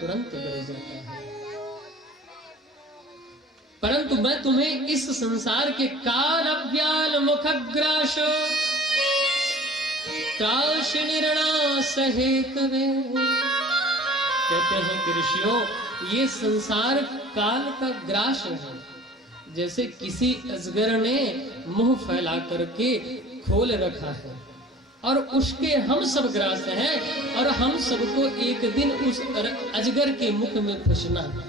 तुरंत गिर जाता है। परंतु मैं तुम्हें इस संसार के काल अव्याल मुखग्रास त्रास निर्णा सहित वे, कहते हैं कि ऋषियों, ये संसार काल का ग्रास है। जैसे किसी अजगर ने मुंह फैला करके खोल रखा है और उसके हम सब ग्रास हैं और हम सबको एक दिन उस अजगर के मुख में फंसना है।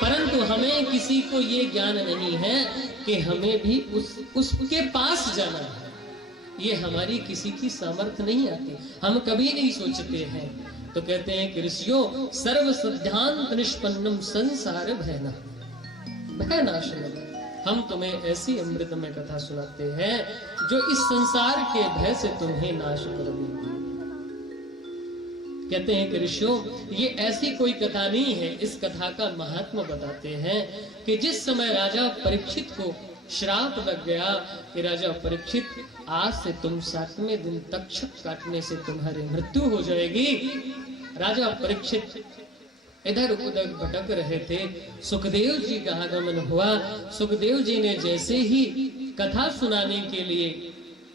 परंतु हमें किसी को ये ज्ञान नहीं है कि हमें भी उसके पास जाना है। ये हमारी किसी की सामर्थ्य नहीं आती, हम कभी नहीं सोचते हैं। तो कहते हैं कि ऋषियों, सर्व सिद्धांत निष्पन्नम संसार भयना भयनाशनम, हम तुम्हें ऐसी अमृतमय कथा सुनाते हैं जो इस संसार के भय से तुम्हें नाश कर देगी। कहते हैं कि ऋषियों, ये ऐसी कोई कथा नहीं है। इस कथा का महात्मा बताते हैं कि जिस समय राजा परीक्षित को श्राप लग गया कि राजा परीक्षित, आज से तुम 7वें दिन तक्षक काटने से तुम्हारी मृत्यु हो जाएगी। राजा परीक्षित इधर उधर भटक रहे थे, सुखदेव जी का आगमन हुआ। सुखदेव जी ने जैसे ही कथा सुनाने के लिए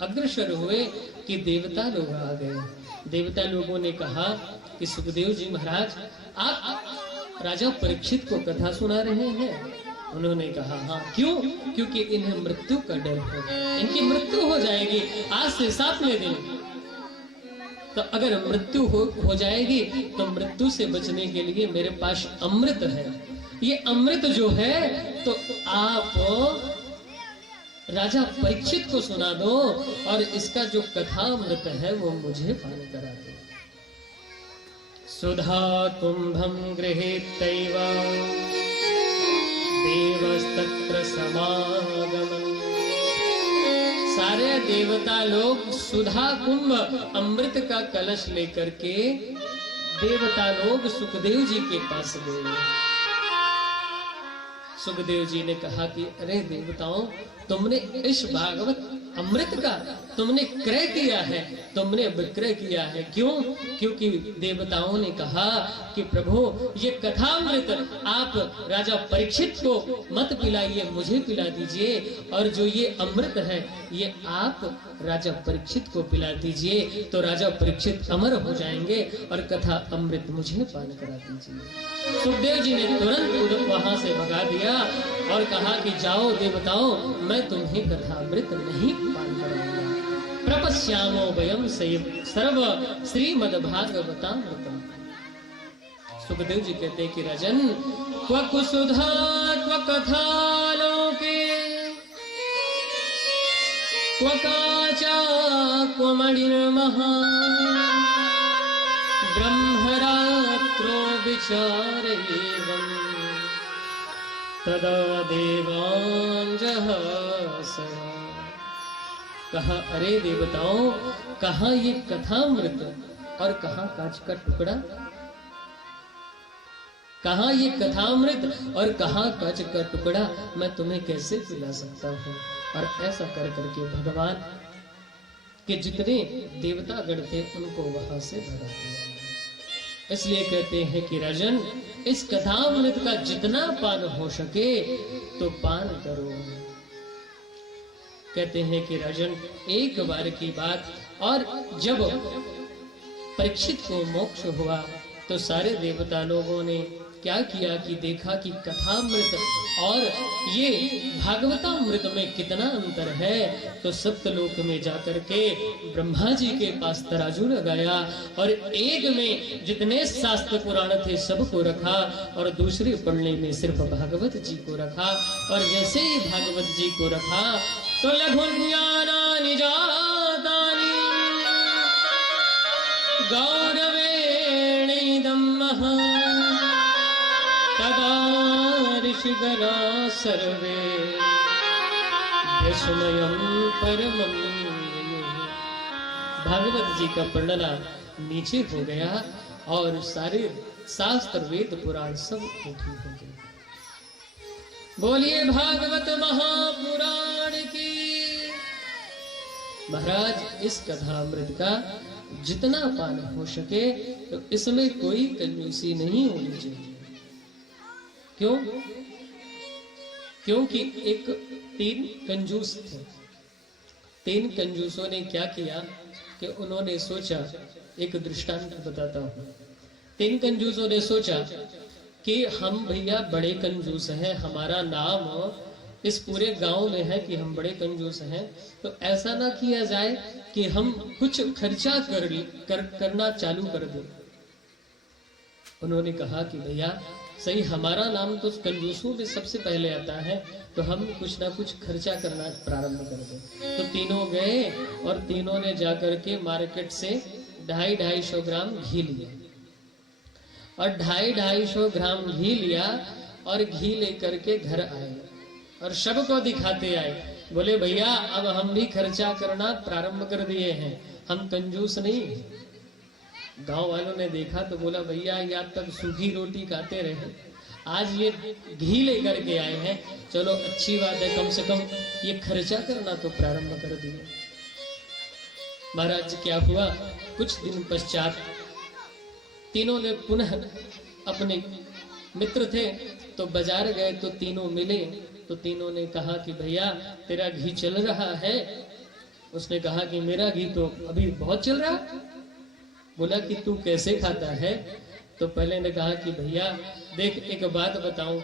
अग्रसर हुए कि देवता लोग आ गए। देवता लोगों ने कहा कि सुखदेव जी महाराज, आप राजा परीक्षित को कथा सुना रहे हैं? उन्होंने कहा हाँ। क्यों? क्योंकि इन्हें मृत्यु का डर है, इनकी मृत्यु हो जाएगी आज से 7वें दिन। तो अगर मृत्यु हो जाएगी तो मृत्यु से बचने के लिए मेरे पास अमृत है। ये अमृत जो है तो आप राजा परीक्षित को सुना दो और इसका जो कथा अमृत है वो मुझे पान करा दो। सुधा कुंभम गृहीतैव देवस्तत्र समागमम्, सारे देवता लोग सुधा कुंभ अमृत का कलश लेकर के देवता लोग सुखदेव जी के पास गए। सुखदेव जी ने कहा कि अरे देवताओं, तुमने इस भागवत अमृत का तुमने क्रय किया है, तुमने विक्रय किया है। क्यों? क्योंकि देवताओं ने कहा कि प्रभु, ये कथामृत आप राजा परीक्षित को मत पिलाइए, मुझे पिला दीजिए, और जो ये अमृत है ये आप राजा परीक्षित को पिला दीजिए, तो राजा परीक्षित अमर हो जाएंगे, और कथा अमृत मुझे पान करा दीजिए। सुखदेव जी ने तुरंत वहां से भगा दिया और कहा कि जाओ देवताओं, मैं तुम्हें कथा अमृत नहीं पान कराऊंगा। प्रपश्यामो वयम सर्व श्रीमद्भागवतामृतम्। सुखदेव जी कहते कि राजन, क्व कुसुधा क्व कथा लोके क्व काचा क्व मणिर्महा ब्रह्मरात्रो विचारयेवम् तदा देवांजः सदा। कहा अरे देवताओं, कहा ये कथामृत और कहा कांच का टुकड़ा? कहा ये कथामृत और कहा कांच का टुकड़ा? मैं तुम्हें कैसे पिला सकता हूँ? और ऐसा कर करके भगवान के जितने देवता गण थे उनको वहां से भगा दिया। इसलिए कहते हैं कि राजन, इस कथामृत का जितना पान हो सके तो पान करो। कहते हैं कि राजन, एक बार की बात, और जब परीक्षित को मोक्ष हुआ तो सारे देवता लोगों ने क्या किया कि देखा कि कथामृत और ये भागवतामृत में कितना अंतर है। तो सप्तलोक में जाकर के ब्रह्मा जी के पास तराजू लगाया और एक में जितने शास्त्र पुराण थे सबको रखा और दूसरे पढ़ने में सिर्फ भागवत जी को रखा। और जैसे ही भागवत जी को रखा तो लघु ज्ञानानि जातानि गौरवेणेदं महा तदा ऋषिगणा सर्वे विस्मयं परमं। भागवत जी का पढ़ना नीचे हो गया और सारे शास्त्र वेद पुराण सब ऊँची हो गए। बोलिए भागवत महापुराण की। महाराज, इस कथामृत का जितना पान हो सके, तो इसमें कोई कंजूसी नहीं होनी चाहिए। क्यों? क्योंकि एक 3 कंजूस थे। 3 कंजूसों ने क्या किया कि उन्होंने सोचा, एक दृष्टांत बताता हूं। 3 कंजूसों ने सोचा कि हम भैया बड़े कंजूस हैं, हमारा नाम इस पूरे गांव में है कि हम बड़े कंजूस हैं, तो ऐसा ना किया जाए कि हम कुछ खर्चा करना चालू कर दें। उन्होंने कहा कि भैया सही, हमारा नाम तो कंजूसों में सबसे पहले आता है, तो हम कुछ ना कुछ खर्चा करना प्रारंभ कर दें। तो तीनों गए और तीनों ने जाकर के मार्केट से 250 ग्राम घी लिया, और 250 ग्राम घी लिया और घी लेकर के घर आए और सबको दिखाते आए। बोले भैया अब हम भी खर्चा करना प्रारंभ कर दिए हैं, हम कंजूस नहीं हैं। गांव वालों ने देखा तो बोला भैया या तक सूखी रोटी खाते रहे, आज ये घी लेकर के आए हैं, चलो अच्छी बात है, कम से कम ये खर्चा करना तो प्रारंभ कर दिए। महाराज क्या हुआ, कुछ दिन पश्चात तीनों ने पुनः अपने मित्र थे तो बाजार गए, तो तीनों मिले, तो तीनों ने कहा कि भैया तेरा घी चल रहा है? उसने कहा कि मेरा घी तो अभी बहुत चल रहा है। बोला कि तू कैसे खाता है? तो पहले ने कहा कि भैया देख एक बात बताऊं,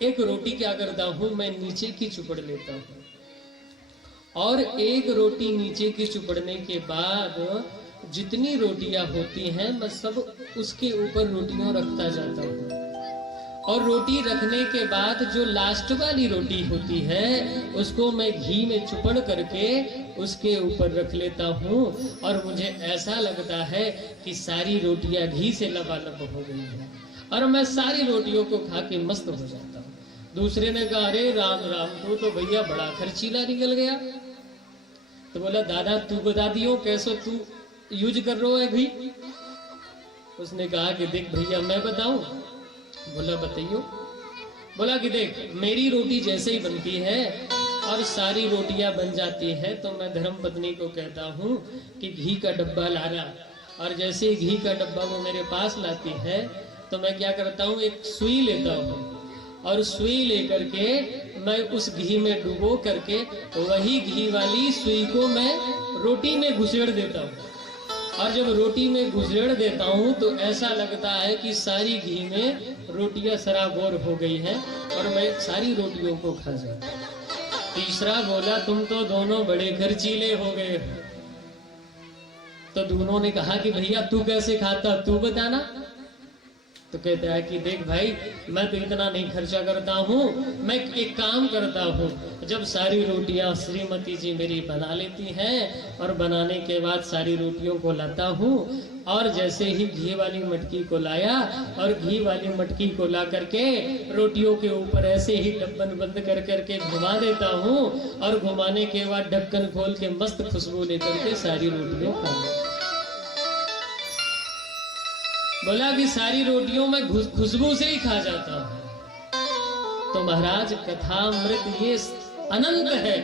एक रोटी क्या करता हूं मैं, नीचे की चुपड़ लेता हूं, और एक रोटी नीचे की चुपड़ने के बाद जितनी रोटियां होती हैं मैं सब उसके ऊपर रोटियां रखता जाता हूं, और रोटी रखने के बाद जो लास्ट वाली रोटी होती है उसको मैं घी में चुपड़ करके उसके ऊपर रख लेता हूँ, और मुझे ऐसा लगता है कि सारी रोटियां घी से लबालब हो गई हैं, और मैं सारी रोटियों को खा के मस्त हो जाता हूँ। दूसरे ने कहा अरे राम राम, तू तो भैया बड़ा खर्चीला निकल गया। तो बोला दादा तू बता दियो कैसो तू यूज कर रहा है घी? उसने कहा कि देख भैया मैं बताऊं? बोला बताइयो। बोला कि देख मेरी रोटी जैसे ही बनती है और सारी रोटियां बन जाती है तो मैं धर्म पत्नी को कहता हूँ कि घी का डब्बा लाना, और जैसे ही घी का डब्बा वो मेरे पास लाती है तो मैं क्या करता हूँ, एक सुई लेता हूँ, और सुई लेकर के मैं उस घी में डुबो करके वही घी वाली सुई को मैं रोटी में घुसेड़ देता हूँ, और जब रोटी में घुसेड़ देता हूँ तो ऐसा लगता है कि सारी घी में रोटियां सराबोर हो गई हैं और मैं सारी रोटियों को खा जाता। तीसरा बोला तुम तो दोनों बड़े खर्चीले हो गए। तो दोनों ने कहा कि भैया तू कैसे खाता, तू बताना। तो कहता है कि देख भाई मैं तो इतना नहीं खर्चा करता हूँ, मैं एक काम करता हूँ, जब सारी रोटियां श्रीमती जी मेरी बना लेती हैं और बनाने के बाद सारी रोटियों को लाता हूँ, और जैसे ही घी वाली मटकी को लाया और घी वाली मटकी को ला करके रोटियों के ऊपर ऐसे ही ढक्कन बंद कर करके घुमा देता हूँ, और घुमाने के बाद ढक्कन खोल के मस्त खुशबू लेकर के सारी रोटियां खा लेता। बोला कि सारी रोटियों में खुशबू से ही खा जाता हूं। तो महाराज कथामृत ये अनंत है,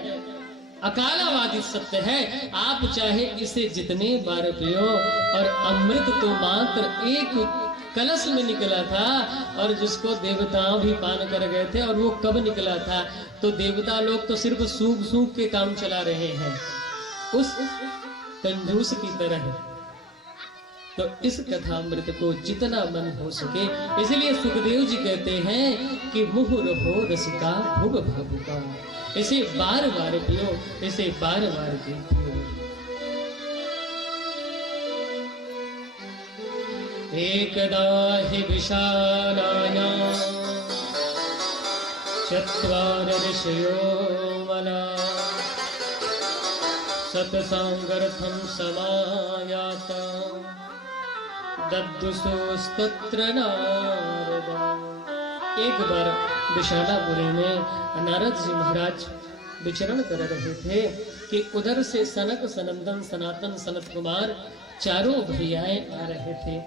अकालावादी सत्य है, आप चाहे इसे जितने बार पियो। और अमृत तो मात्र एक कलश में निकला था, और जिसको देवता भी पान कर गए थे, और वो कब निकला था, तो देवता लोग तो सिर्फ सूख सूख के काम चला रहे हैं उस कंजूस की तरह। तो इस कथामृत को जितना मन हो सके, इसलिए सुखदेव जी कहते हैं कि मुहुर हो रसिका भुग भावुका, इसे बार बार पियो, इसे बार बार पियो। एकदा हि विशालाया चत्वार ऋषयो मला सतसंगर्थम समायाता दद्दुसोस्तत्र नारदा। एक बार विशालापुरी में नारद जी महाराज विचरण कर रहे थे कि उधर से सनक सनंदन सनातन सनत कुमार चारों भैयाएं आ रहे थे।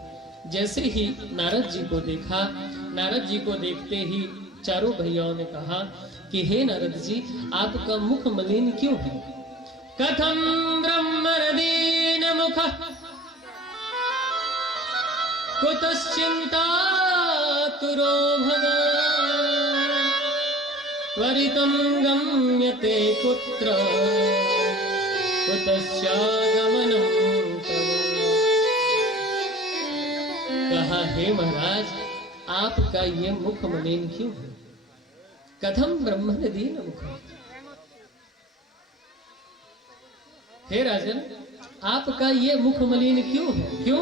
जैसे ही नारद जी को देखा, नारद जी को देखते ही चारों भैयाओं ने कहा कि हे नारद जी आपका मुख मलिन क्यों है? कथं ब्रह्मरदीनमुखः कुतश्चिन्तातुरो भवान् त्वरितं गम्यते कुत्र कुतश्चागमनं तव। कहा, हे महाराज, आपका ये मुख मलिन क्यों है? कथम ब्रह्मरदीन मुख। हे राजन, आपका ये मुख मलिन क्यों है? क्यों?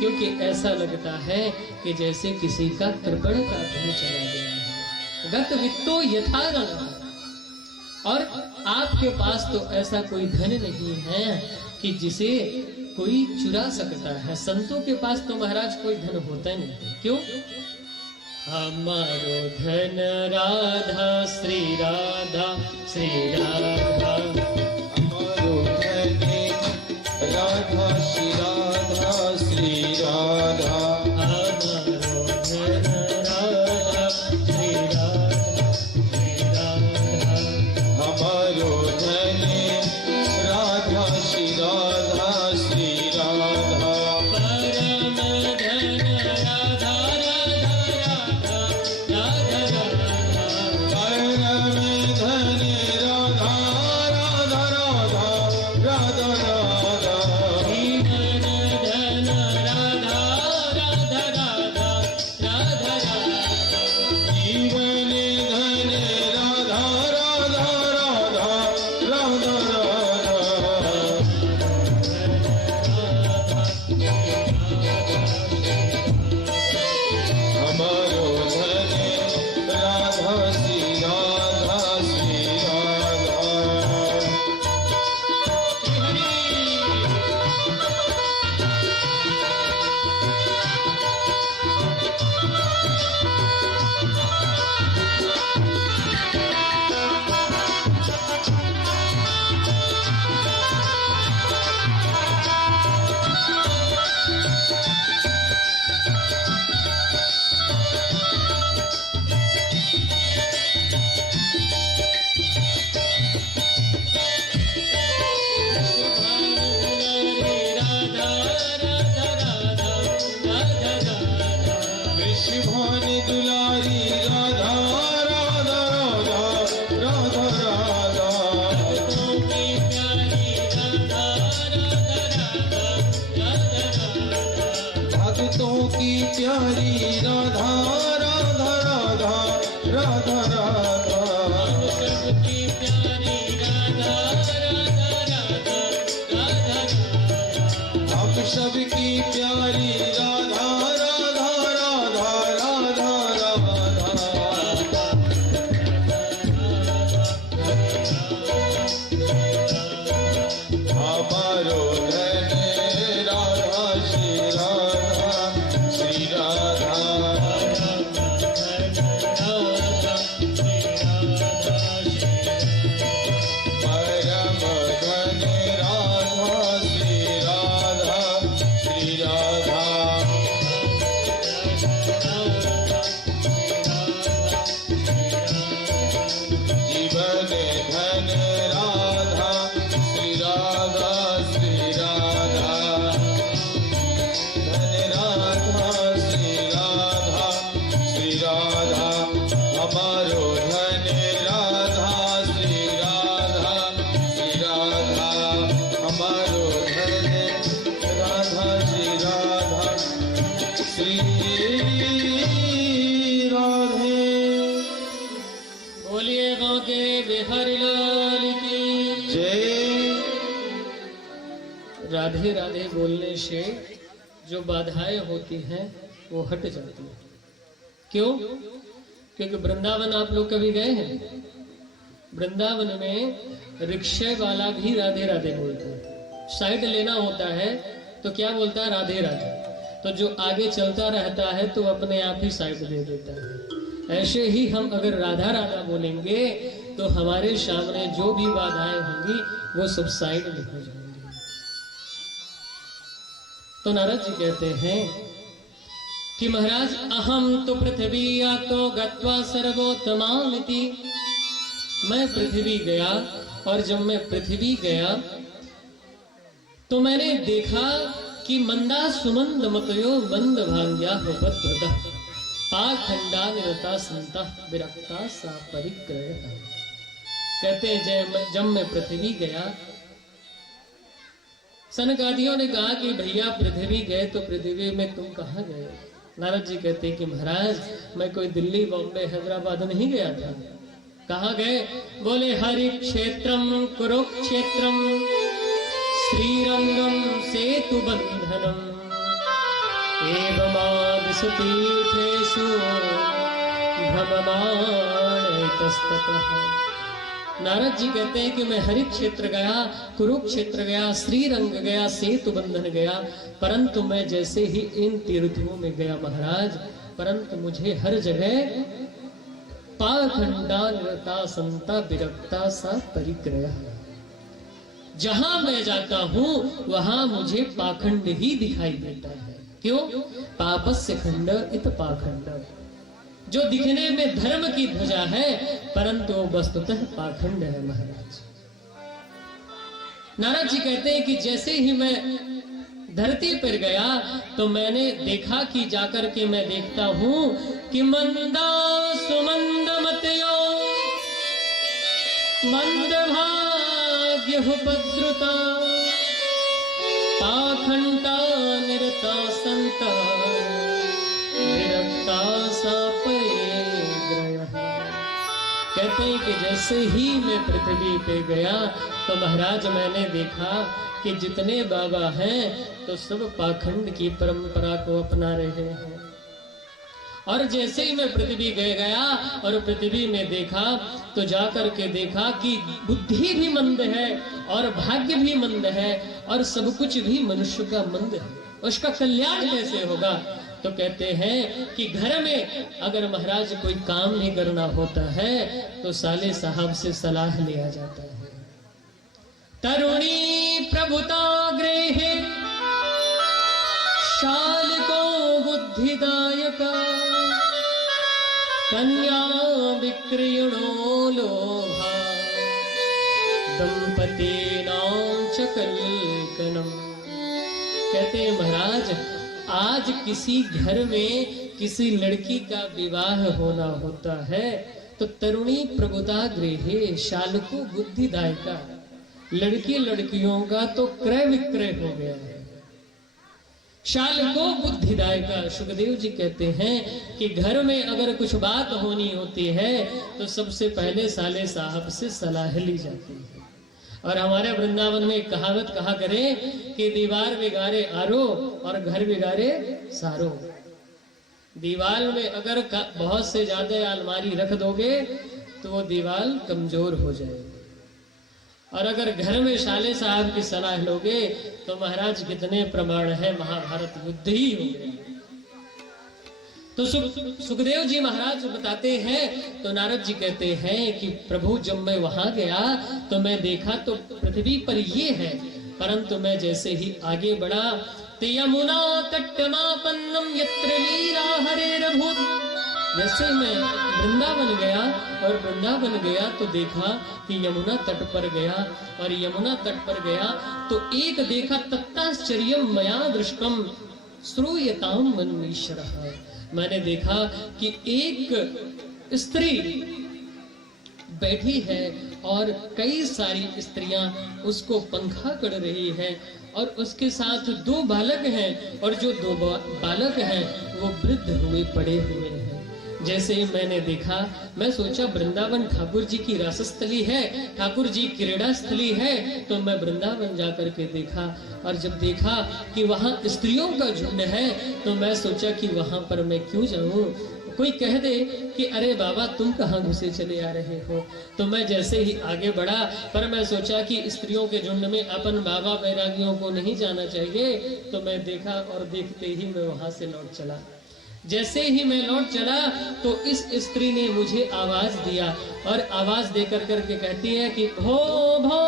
क्योंकि ऐसा लगता है कि जैसे किसी का कृपण का धन चला गया है। गत वित्तो यथा गणः। और आपके पास तो ऐसा कोई धन नहीं है कि जिसे कोई चुरा सकता है। संतों के पास तो महाराज कोई धन होता नहीं। क्यों? हमारो धन राधा श्री राधा श्री राधा। हमारो धन राधा श्री राधा श्री राधा। हमारो धन राधा श्री राधा श्री राधा। हमारो धन राधा श्री राधा श्री राधा। परम धन राधा राधा राधा राधा राधा। परम धन राधा राधा राधा राधा राधा। जीवन धन राधा राधा राधा राधा राधा। जीवन धन राधा राधा राधा राधा राधा। हमारो धन राधा श्री राधा श्री राधा। विश्वभानु दुलारी राधा राधा राधा राधा राधा। भक्तों की प्यारी राधा राधा राधा राधा राधा। आप सबकी प्यारी राधा राधा राधा राधा राधा। हमारो धन राधा श्री राधा श्री राधा। परम धन राधा श्री राधा श्री राधा। जीवन धन राधा श्री राधा श्री राधा। धन राधा श्री राधा श्री राधा। हमारो धन राधा श्री राधा श्री राधा। हमारो धन राधा श्री राधा श्री राधे। बोलिए गाँव के बिहारी लाल की। जय। राधे राधे बोलने से जो बाधाएं होती हैं वो हट जाती हैं। क्यों? क्योंकि वृंदावन आप लोग कभी गए हैं? वृंदावन में रिक्शे वाला भी राधे राधे बोलता है। साइड लेना होता है तो क्या बोलता है? राधे राधे। तो जो आगे चलता रहता है तो अपने आप ही साइड दे देता है। ऐसे ही हम अगर राधा राधा बोलेंगे तो हमारे सामने जो भी बाधाएं होंगी वो सब साइड में हो जाएंगी। तो नारद जी कहते हैं कि महाराज, अहम तो पृथ्वी तो गत्वा सर्वोत्तमामिति मैं पृथ्वी गया, और जब मैं पृथ्वी गया तो मैंने देखा कि मंदा सुमंद मतयो मंद भांग्या हो भद्रदा पाखंडा निरता संता विरक्ता सा परिग्रह। कहते हैं जब मैं पृथ्वी गया, सनकादियों ने कहा कि भैया पृथ्वी गए तो पृथ्वी में तुम कहाँ गए? नारद जी कहते हैं कि महाराज मैं कोई दिल्ली बॉम्बे हैदराबाद नहीं गया था। कहाँ गए? बोले हरि क्षेत्रम कुरुक्षेत्रम श्रीरंगम सेतु बंधनम एवमादिषु तीर्थेषु भ्रममाणैतस्ततः। नारद जी कहते हैं कि मैं हरि क्षेत्र गया, कुरुक्षेत्र गया, श्रीरंग गया, सेतु बंधन गया, परंतु मैं जैसे ही इन तीर्थों में गया महाराज, परंतु मुझे हर जगह पाखंडा निरता संता विरक्ता सा परिग्रह। जहां मैं जाता हूं वहां मुझे पाखंड ही दिखाई देता है। क्यों? पापस्य खंड इत पाखंड। जो दिखने में धर्म की ध्वजा है परंतु वस्तुतः पाखंड है महाराज। नारद जी कहते हैं कि जैसे ही मैं धरती पर गया तो मैंने देखा कि जाकर के मैं देखता हूं कि मंदा सुमंद मतयो मंद भाग्य भद्रता पाखंडा निरता संता विरक्ता सा परिग्रह। कहते हैं कि जैसे ही मैं पृथ्वी पे गया तो महाराज मैंने देखा कि जितने बाबा हैं तो सब पाखंड की परंपरा को अपना रहे हैं। और जैसे ही मैं पृथ्वी गया और पृथ्वी में देखा तो जाकर के देखा कि बुद्धि भी मंद है और भाग्य भी मंद है और सब कुछ भी मनुष्य का मंद है। उसका कल्याण कैसे होगा? तो कहते हैं कि घर में अगर महाराज कोई काम नहीं करना होता है तो साले साहब से सलाह लिया जाता है। तरुणी प्रभुता गृहे शाल को बुद्धिदायका कन्या विक्रयणो लोभा दंपति नाम चकलकनम। कहते हैं महाराज आज किसी घर में किसी लड़की का विवाह होना होता है तो तरुणी प्रभुता गृहे शालको बुद्धिदायका, लड़की लड़कियों का तो क्रय विक्रय हो गया है। शालको बुद्धिदायका। सुखदेव जी कहते हैं कि घर में अगर कुछ बात होनी होती है तो सबसे पहले साले साहब से सलाह ली जाती है। और हमारे वृंदावन में कहावत कहा करे कि दीवार बिगाड़े आरो और घर बिगाड़े सारो। दीवार में अगर बहुत से ज्यादा अलमारी रख दोगे तो वो दीवार कमजोर हो जाएगी, और अगर घर में साले साहब की सलाह लोगे तो महाराज कितने प्रमाण है, महाभारत युद्ध ही हो गया। तो सुखदेव जी महाराज बताते हैं तो नारद जी कहते हैं कि प्रभु जब मैं वहां गया तो मैं देखा तो पृथ्वी पर ये है, परंतु मैं जैसे ही आगे बढ़ा तो यमुना तटमापन्नम यत्र लीला हरेरभूत। जैसे मैं वृंदावन गया और वृंदावन गया तो देखा कि यमुना तट पर गया, और यमुना तट पर गया तो एक देखा तत्ताश्चर्यम मया दृष्टम श्रूयताम मनुमीश्वरः। मैंने देखा कि एक स्त्री बैठी है और कई सारी स्त्रियां उसको पंखा कर रही है, और उसके साथ दो बालक हैं, और जो दो बालक हैं वो वृद्ध हुए पड़े हुए हैं। जैसे ही मैंने देखा मैं सोचा वृंदावन ठाकुर जी की रासस्थली है, ठाकुर जी क्रीड़ा स्थली है, तो मैं वृंदावन जाकर के देखा, और जब देखा कि वहाँ स्त्रियों का झुंड है तो मैं सोचा कि वहां पर मैं क्यों जाऊं। कोई कह दे कि अरे बाबा तुम कहाँ घुसे चले आ रहे हो, तो मैं जैसे ही आगे बढ़ा, पर मैं सोचा कि स्त्रियों के झुंड में अपन बाबा बैरागियों को नहीं जाना चाहिए, तो मैं देखा और देखते ही मैं वहां से लौट चला। जैसे ही मैं लौट चला तो इस स्त्री ने मुझे आवाज दिया, और आवाज देकर करके कहती है कि भो भो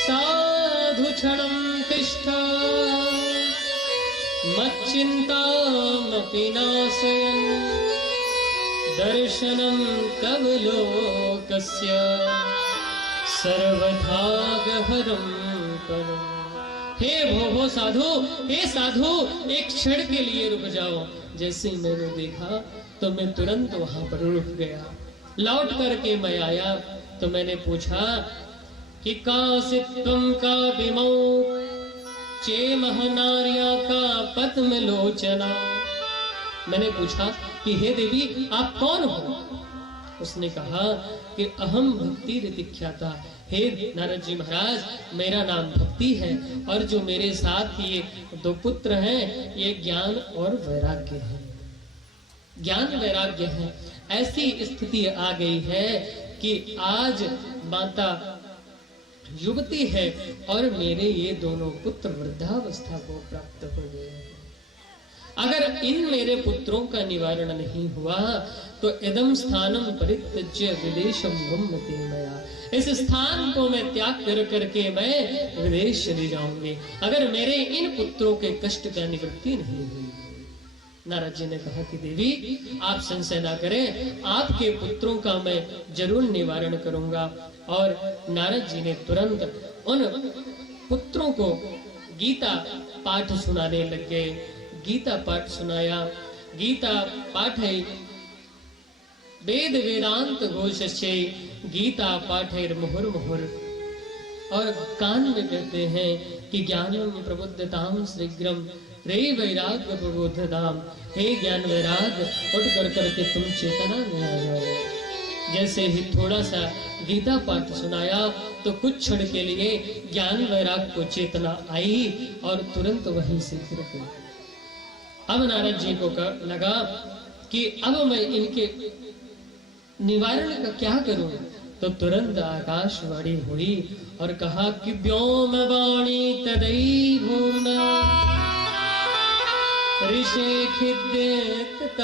साधु क्षणम तिष्ठ मच्चिंतामपि नाशयन् दर्शनं तव लोकस्य सर्वथा गहरं परम्। हे भो साधु, हे साधु, एक क्षण के लिए रुक जाओ। जैसे ही मैंने देखा तो मैं तुरंत वहां पर रुक गया। लौट करके मैं आया तो मैंने पूछा कि कासित्वं का विमौ चे महनार्या का पद्म लोचना। मैंने पूछा कि हे देवी आप कौन हो? उसने कहा कि अहम भक्ति ऋतिख्याता। हे नारद जी महाराज, मेरा नाम भक्ति है और जो मेरे साथ ये दो पुत्र हैं ये ज्ञान और वैराग्य है। ज्ञान वैराग्य है। ऐसी स्थिति आ गई है कि आज माता युवती है और मेरे ये दोनों पुत्र वृद्धावस्था को प्राप्त हो गए हैं। अगर इन मेरे पुत्रों का निवारण नहीं हुआ तो इदम स्थानम परित्यज्य विदेशम गम्यते मया। इस स्थान को मैं त्याग कर करके मैं विदेश चली जाऊंगी अगर मेरे इन पुत्रों के कष्ट का निवृत्ति नहीं हुई। नारद जी ने कहा कि देवी आप संशय ना करें, आपके पुत्रों का मैं जरूर निवारण करूंगा। और नारद जी ने तुरंत उन पुत्रों को गीता पाठ सुनाने लग गए। गीता पाठ सुनाया। गीता पाठ है वेद वेदांत घोषस्य गीता पाठ है मुहुर्मुहुर्। और कान में कहते हैं कि ज्ञानम प्रबुद्धताम शीघ्रम रे वैराग्य प्रबोधताम। हे ज्ञान वैराग उठ कर करके तुम चेतना में आ जाओ। जैसे ही थोड़ा सा गीता पाठ सुनाया तो कुछ क्षण के लिए ज्ञान वैराग को चेतना आई और तुरंत वहीं से गिर गए। अब नारद जी को लगा कि अब मैं इनके निवारण का क्या करूं। तो तुरंत आकाशवाणी हुई और कहा कि व्योम वाणी तदै भूम्ना ऋषे खिद्येततामिति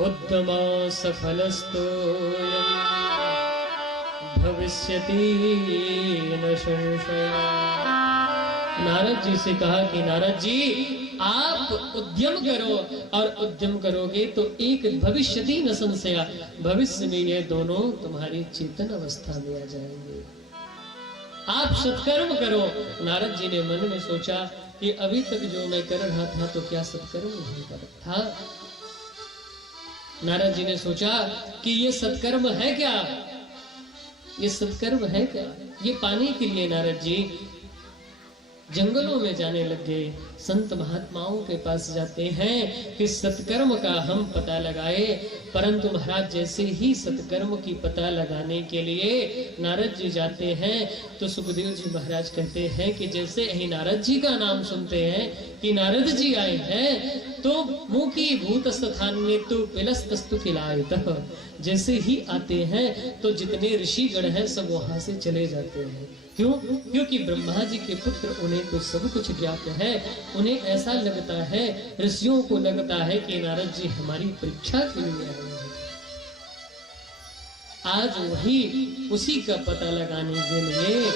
उद्यमा सफलस्तोयं भविष्यति न संशय। नारद जी से कहा कि नारद जी आप उद्यम करो और उद्यम करोगे तो एक भविष्यति न संशय, भविष्य में ये दोनों तुम्हारी चेतन अवस्था में आ जाएंगे। आप सत्कर्म करो। नारद जी ने मन में सोचा कि अभी तक जो मैं कर रहा था तो क्या सत्कर्म नहीं कर था। नारद जी ने सोचा कि ये सत्कर्म है क्या, ये सत्कर्म है क्या। ये पाने के लिए नारद जी जंगलों में जाने लग गए। संत महात्माओं के पास जाते हैं कि सत्कर्म का हम पता लगाए। परंतु महाराज जैसे ही सत्कर्म की पता लगाने के लिए नारद जी जाते हैं तो सुखदेव जी महाराज कहते हैं कि जैसे ही नारद जी का नाम सुनते हैं कि नारद जी आए हैं तो मुंह की भूतस्थान में तो पिलस्तस्तु खिलायतः। जैसे ही आते हैं तो जितने ऋषिगण हैं सब वहां से चले जाते हैं। क्यों? क्योंकि ब्रह्मा जी के पुत्र उन्हें तो सब कुछ ज्ञात है। उन्हें ऐसा लगता है, ऋषियों को लगता है कि नारद जी हमारी परीक्षा के लिए आए हैं। आज वही उसी का पता लगाने के लिए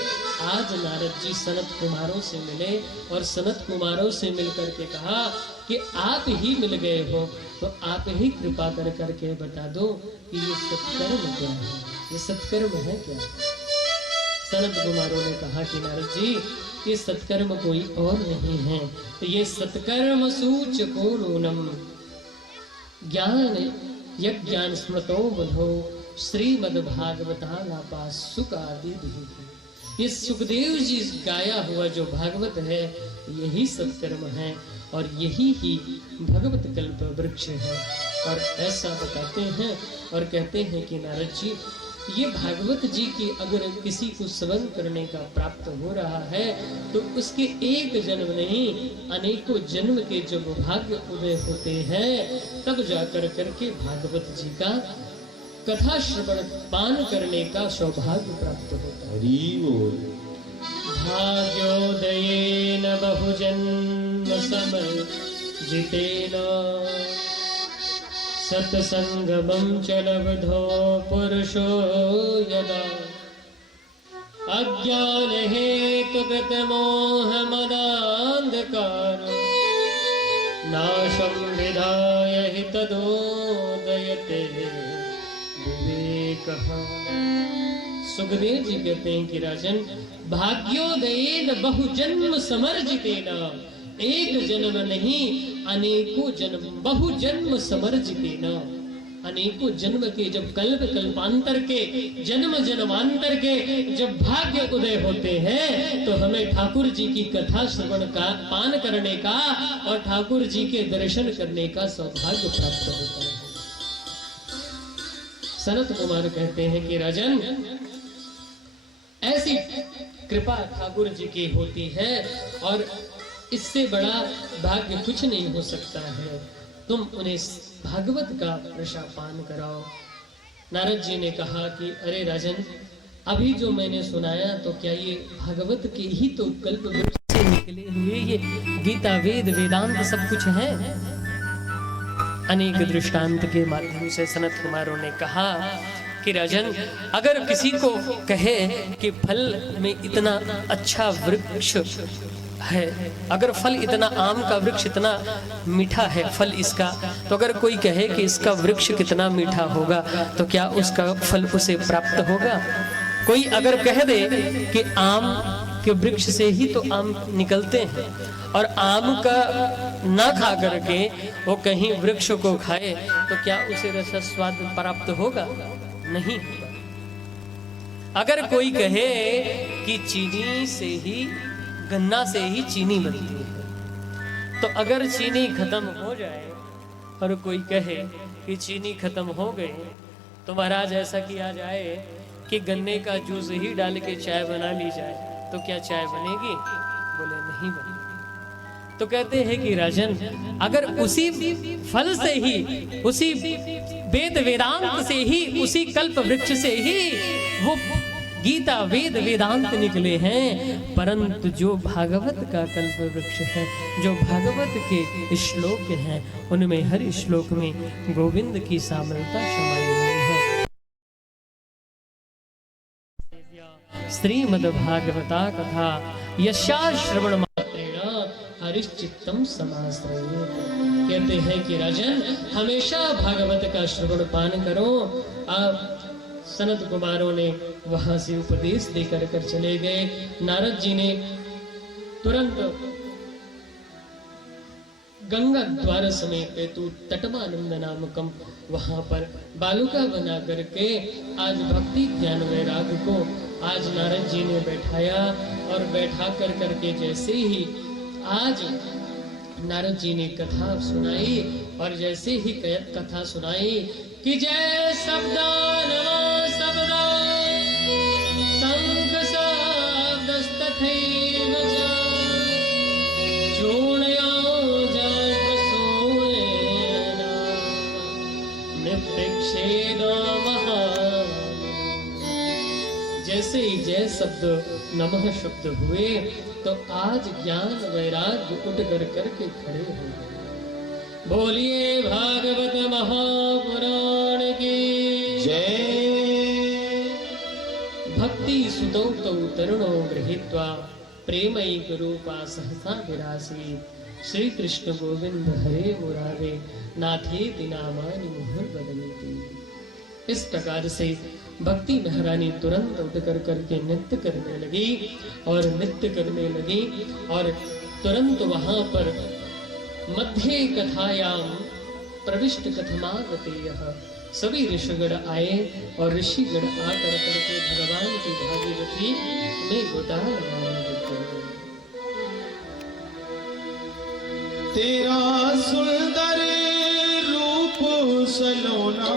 आज नारद जी सनत कुमारों से मिले और सनत कुमारों से मिलकर के कहा कि आप ही मिल गए हो तो आप ही कृपा कर करके बता दो कि ये सत्कर्म क्या है, ये सत्कर्म है क्या। सनत कुमारों ने कहा कि नारद जी ये सत्कर्म कोई और नहीं है, तो ये सत्कर्म सूचको नूनम ज्ञान यज्ञान स्मृतो बुधो श्रीमद्भागवता सुकादि। ये सुखदेव जी गाया हुआ जो भागवत है यही सत्कर्म है और यही ही भगवत कल्प वृक्ष है। और ऐसा बताते हैं और कहते हैं कि नारद जी ये भागवत जी की अगर किसी को श्रवण करने का प्राप्त हो रहा है तो उसके एक जन्म नहीं अनेकों जन्म के जब भाग्य उदय होते हैं तब जाकर करके भागवत जी का कथा श्रवण पान करने का सौभाग्य प्राप्त होता है। भाग्योदयेन बहुजन्म समर्जितेन सत्संगमं च लब्धो पुरुषो यदा अज्ञानहेतुकृतमोहमदान्धकार नाशं विधाय हि तदोदयते विवेकः। सुखदेव जी कहते हैं कि राजन, भाग्योदयेन बहुजन्म समर्जितेन, एक जन्म नहीं अनेकों जन्म, बहुजन्म समर्जितेन, अनेकों जन्म के जब कल्प कल्पांतर के जन्म जन्मांतर के जब भाग्य उदय होते हैं तो हमें ठाकुर जी की कथा श्रवण का पान करने का और ठाकुर जी के दर्शन करने का सौभाग्य प्राप्त होता है। सनत कुमार कहते हैं कि राजन, ऐसी कृपा ठाकुर जी की होती है और इससे बड़ा भाग्य कुछ नहीं हो सकता है। तुम उन्हें भागवत का प्रसापान कराओ। नारद जी ने कहा कि अरे राजन, अभी जो मैंने सुनाया तो क्या ये भागवत के ही तो कल्प वृक्ष से निकले हुए ये गीता वेद वेदांत सब कुछ है? अनेक दृष्टांत के माध्यम से सनत कुमारों ने कहा कि राजन, अगर किसी को कहे कि फल में इतना अच्छा वृक्ष है, अगर फल इतना, आम का वृक्ष इतना मीठा है फल इसका, तो अगर कोई कहे कि इसका वृक्ष कितना मीठा होगा तो क्या उसका फल उसे प्राप्त होगा? कोई अगर कह दे कि आम के वृक्ष से ही तो आम निकलते हैं और आम का ना खा करके वो कहीं वृक्ष को खाए तो क्या उसे रस स्वाद प्राप्त होगा? नहीं होगा। अगर कोई कहे कि चीनी से ही, गन्ना से ही चीनी बनती है, तो अगर चीनी खत्म हो जाए और कोई कहे कि चीनी खत्म हो गई तो महाराज ऐसा किया जाए कि गन्ने का जूस ही डाल के चाय बना ली जाए, तो क्या चाय बनेगी? बोले नहीं बनेगी। तो कहते हैं कि राजन, अगर उसी फल से ही, उसी वेद वेदांत से ही, उसी कल्प वृक्ष से ही वो गीता वेद वेदांत निकले हैं, परंतु जो भागवत का कल्प वृक्ष है, जो भागवत के श्लोक हैं, उनमें हर श्लोक में गोविंद की सामलता समाई हुई है। श्रीमद् भागवता कथा यशा श्रवण मात्रेण हरिश्चित्तम समाश्रयेत्। कहते हैं कि राजन, हमेशा भागवत का श्रवण पान करो। आप सनत कुमारों ने वहां से उपदेश देकर कर चले गए। नारद जी ने तुरंत गंगा द्वार समेत पेतु तटमानंद नामकम वहां पर बालुका बना करके आज भक्ति ज्ञान वैराग को आज नारद जी ने बैठाया और बैठा कर करके जैसे ही आज नारद जी ने कथा सुनाई और जैसे ही कथा सुनाई कि जय शब्दा नमो शब्दा शंख शब्दस्तथैव च चूर्णयो जलप्रसूनेन निप्रेक्षेद महा। जैसे ही जय शब्द नमः शब्द हुए तो आज ज्ञान वैराग्य उठ कर करके खड़े हो गए। बोलिए भागवत महापुराण की जय। भक्ति सुतौ तौ तरुणो गृहीत्वा प्रेमैक रूपा सहसा विरासी श्री कृष्ण गोविंद हरे मुरारे नाथेति नामानि मुहुर्वदन्ति। इस प्रकार से भक्ति महारानी तुरंत उठ कर करके नृत्य करने लगी और नृत्य करने लगी और तुरंत वहां पर मध्य कथायाम प्रविष्ट कथमागतेयः। सभी ऋषिगण आए और ऋषिगण आकर करके भगवान की भागीरथी में गोता लगाने लगे। तेरा सुंदर रूप सलोना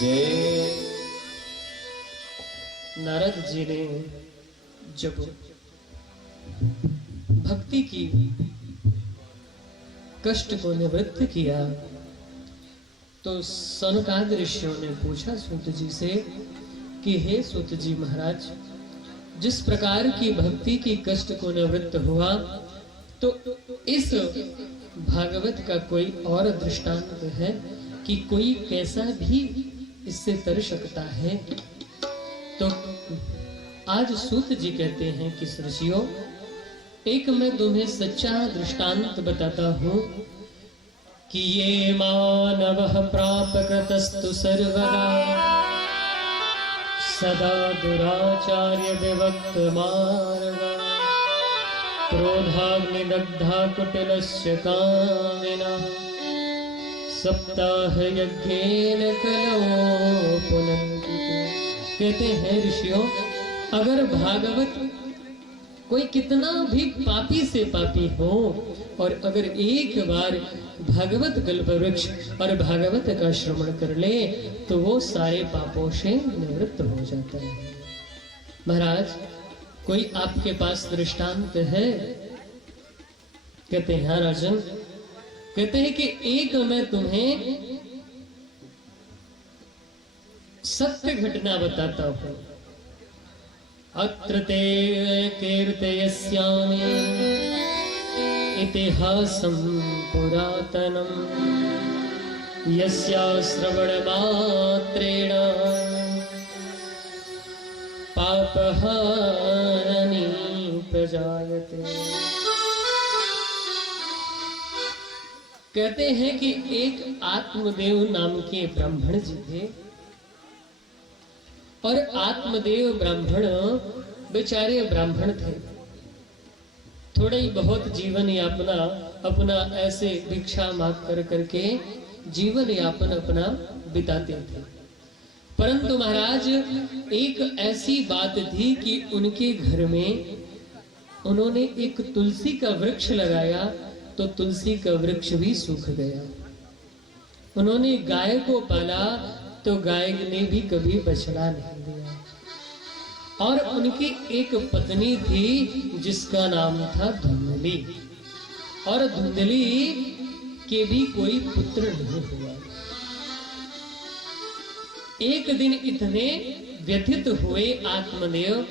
जय। नारद जी ने जब भक्ति की कष्ट को निवृत्त किया तो सनकादि ऋषियों ने पूछा सूत जी से कि हे सूत जी महाराज, जिस प्रकार की भक्ति की कष्ट को निवृत्त हुआ तो इस भागवत का कोई और दृष्टांत है कि कोई कैसा भी इससे तर सकता है? तो आज सूत जी कहते हैं कि ऋषियों, एक मैं तुम्हें सच्चा दृष्टांत बताता हूं कि ये मानवः प्रापकतस्तु सर्वदा सदा दुराचार्य विवक्त मार्गा क्रोधाग्निदग्धा कुटिलस्य कामिना सप्ताह यज्ञेन कलौ पुनन्ति। कहते हैं ऋषियों, अगर भागवत कोई कितना भी पापी से पापी हो और अगर एक बार भागवत कल्प वृक्ष और भागवत का श्रवण कर ले तो वो सारे पापों से निवृत्त हो जाता है। महाराज, कोई आपके पास दृष्टांत है? कहते हैं हाँ राजन। कहते हैं कि एक मैं तुम्हें सत्य घटना बताता हूं। अत्र ते कीर्तयस्यामि इतिहासं पुरातनं यस्या श्रवणमात्रेण पापहानि प्रजायते। कहते हैं कि एक आत्मदेव नाम के ब्राह्मण जी थे और आत्मदेव ब्राह्मण बेचारे ब्राह्मण थे, थोड़ा ही बहुत जीवन यापना अपना ऐसे भिक्षा मांग कर करके जीवन यापन अपना बिताते थे। परंतु महाराज, एक ऐसी बात थी कि उनके घर में उन्होंने एक तुलसी का वृक्ष लगाया तो तुलसी का वृक्ष भी सूख गया। उन्होंने गाय को पाला तो गाय ने भी कभी बछड़ा नहीं दिया। और उनकी एक पत्नी थी जिसका नाम था धुंधली, और धुंधली के भी कोई पुत्र नहीं हुआ। एक दिन इतने व्यथित हुए आत्मदेव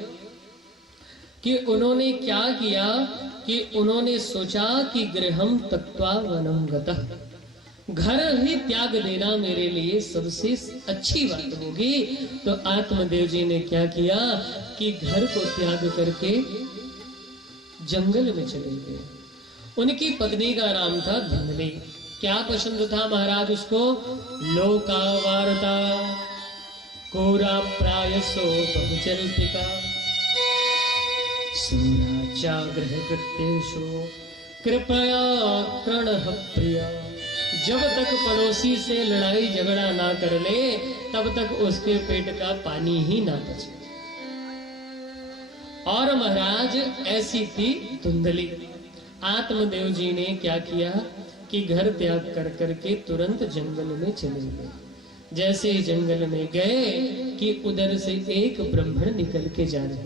कि उन्होंने क्या किया कि उन्होंने सोचा कि गृहं त्यक्त्वा वनं गतः, घर ही त्याग देना मेरे लिए सबसे अच्छी बात होगी। तो आत्मदेव जी ने क्या किया कि घर को त्याग करके जंगल में चले गए। उनकी पत्नी का नाम था धुंधली। क्या पसंद था महाराज उसको? लोका वार्ता कोरा प्रायसो बहुजल्पिका सूराचाग्रह कृत्येषु कृपया कृणः प्रिया। जब तक पड़ोसी से लड़ाई झगड़ा ना कर ले तब तक उसके पेट का पानी ही ना बचे। और महाराज ऐसी थी धुंधली। आत्मदेव जी ने क्या किया कि घर त्याग कर करके तुरंत जंगल में चले गए। जैसे ही जंगल में गए कि उधर से एक ब्राह्मण निकल के जा रहे थे।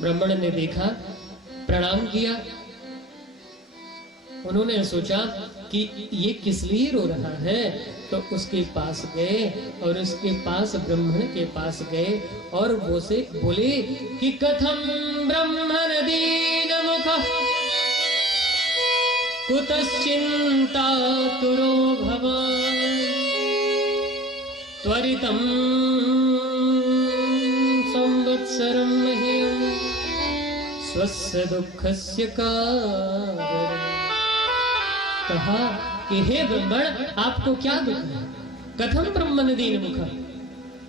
ब्राह्मण ने देखा, प्रणाम किया। उन्होंने सोचा कि ये किस लिए रो रहा है, तो उसके पास गए और उसके पास ब्राह्मण के पास गए और वो से बोले कि कथम ब्राह्मण दीन मुख कुतश्चिंता तुरो भवान् त्वरितं संवत्सरं मह्यं स्वस्य दुःखस्य कारण। कहा कि हे ब्राह्मण, आपको क्या दुख है? कथम ब्रह्मण दीन मुख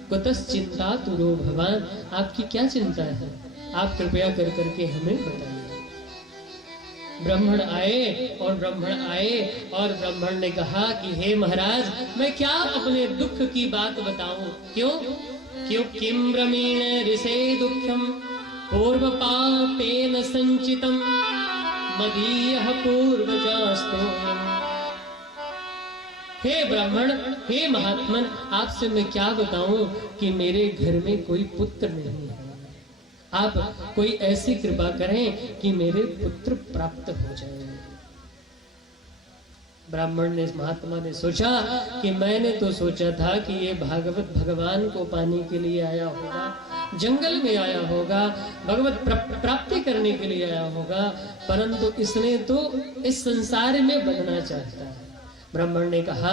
कुतश्चिंता तुरो भवान्, आपकी क्या चिंता है? आप कृपया कर करके हमें बताइए। ब्राह्मण आए और ब्राह्मण ने कहा कि हे महाराज, मैं क्या अपने दुख की बात बताऊं? क्यों किम ब्रह्मीण ऋषे दुःखम पूर्व पापेन संचितम मदीयः पूर्वजास्तो। हे ब्राह्मण, हे महात्मन, आपसे मैं क्या बताऊं कि मेरे घर में कोई पुत्र नहीं है। आप कोई ऐसी कृपा करें कि मेरे पुत्र प्राप्त हो जाए। ब्राह्मण ने, महात्मा ने सोचा कि मैंने तो सोचा था कि ये भागवत भगवान को पाने के लिए आया होगा, जंगल में आया होगा, भगवत प्राप्ति करने के लिए आया होगा, परंतु इसने तो इस संसार में बंधना चाहता है। ब्राह्मण ने कहा,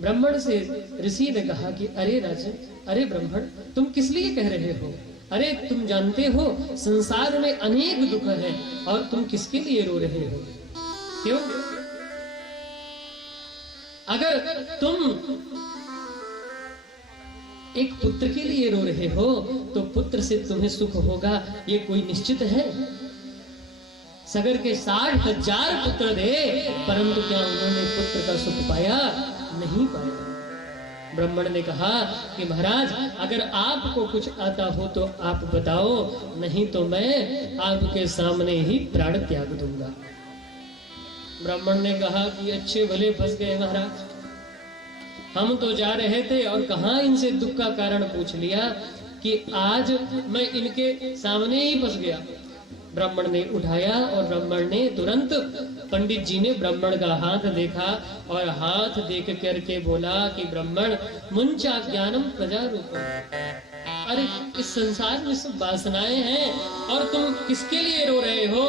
ब्राह्मण से ऋषि ने कहा कि अरे राजन, अरे ब्राह्मण, तुम किस लिए कह रहे हो? अरे तुम जानते हो संसार में अनेक दुख है और तुम किसके लिए रो रहे हो? क्यों? अगर तुम एक पुत्र के लिए रो रहे हो तो पुत्र से तुम्हें सुख होगा, ये कोई निश्चित है? सगर के 60,000 पुत्र थे, परंतु क्या उन्होंने पुत्र का सुख पाया? नहीं पाया। ब्राह्मण ने कहा कि महाराज, अगर आपको कुछ आता हो तो आप बताओ, नहीं तो मैं आपके सामने ही प्राण त्याग दूंगा। ब्राह्मण ने कहा कि अच्छे भले फंस गए महाराज, हम तो जा रहे थे और कहां इनसे दुख का कारण पूछ लिया कि आज मैं इनके सामने ही फंस गया। ब्राह्मण ने उठाया और ब्राह्मण ने तुरंत, पंडित जी ने ब्राह्मण का हाथ देखा और हाथ देख करके बोला कि ब्राह्मण, मुंचा ज्ञानम प्रजा रूपम। अरे इस संसार में सब वासनाएं हैं और तुम किसके लिए रो रहे हो?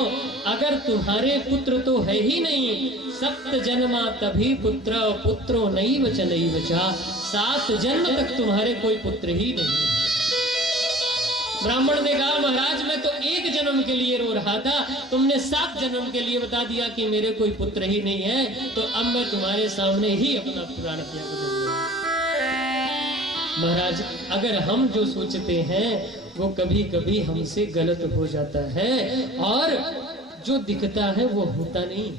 अगर तुम्हारे पुत्र तो है ही नहीं, 7 जन्मा तभी पुत्र, पुत्रो नैव च नैव च, 7 जन्म तक तुम्हारे कोई पुत्र ही नहीं। ब्राह्मण ने कहा, महाराज मैं तो 1 जन्म के लिए रो रहा था, तुमने 7 जन्म के लिए बता दिया कि मेरे कोई पुत्र ही नहीं है, तो अब मैं तुम्हारे सामने ही अपना प्राण त्याग दूंगा। महाराज, अगर हम जो सोचते हैं वो कभी कभी हमसे गलत हो जाता है और जो दिखता है वो होता नहीं।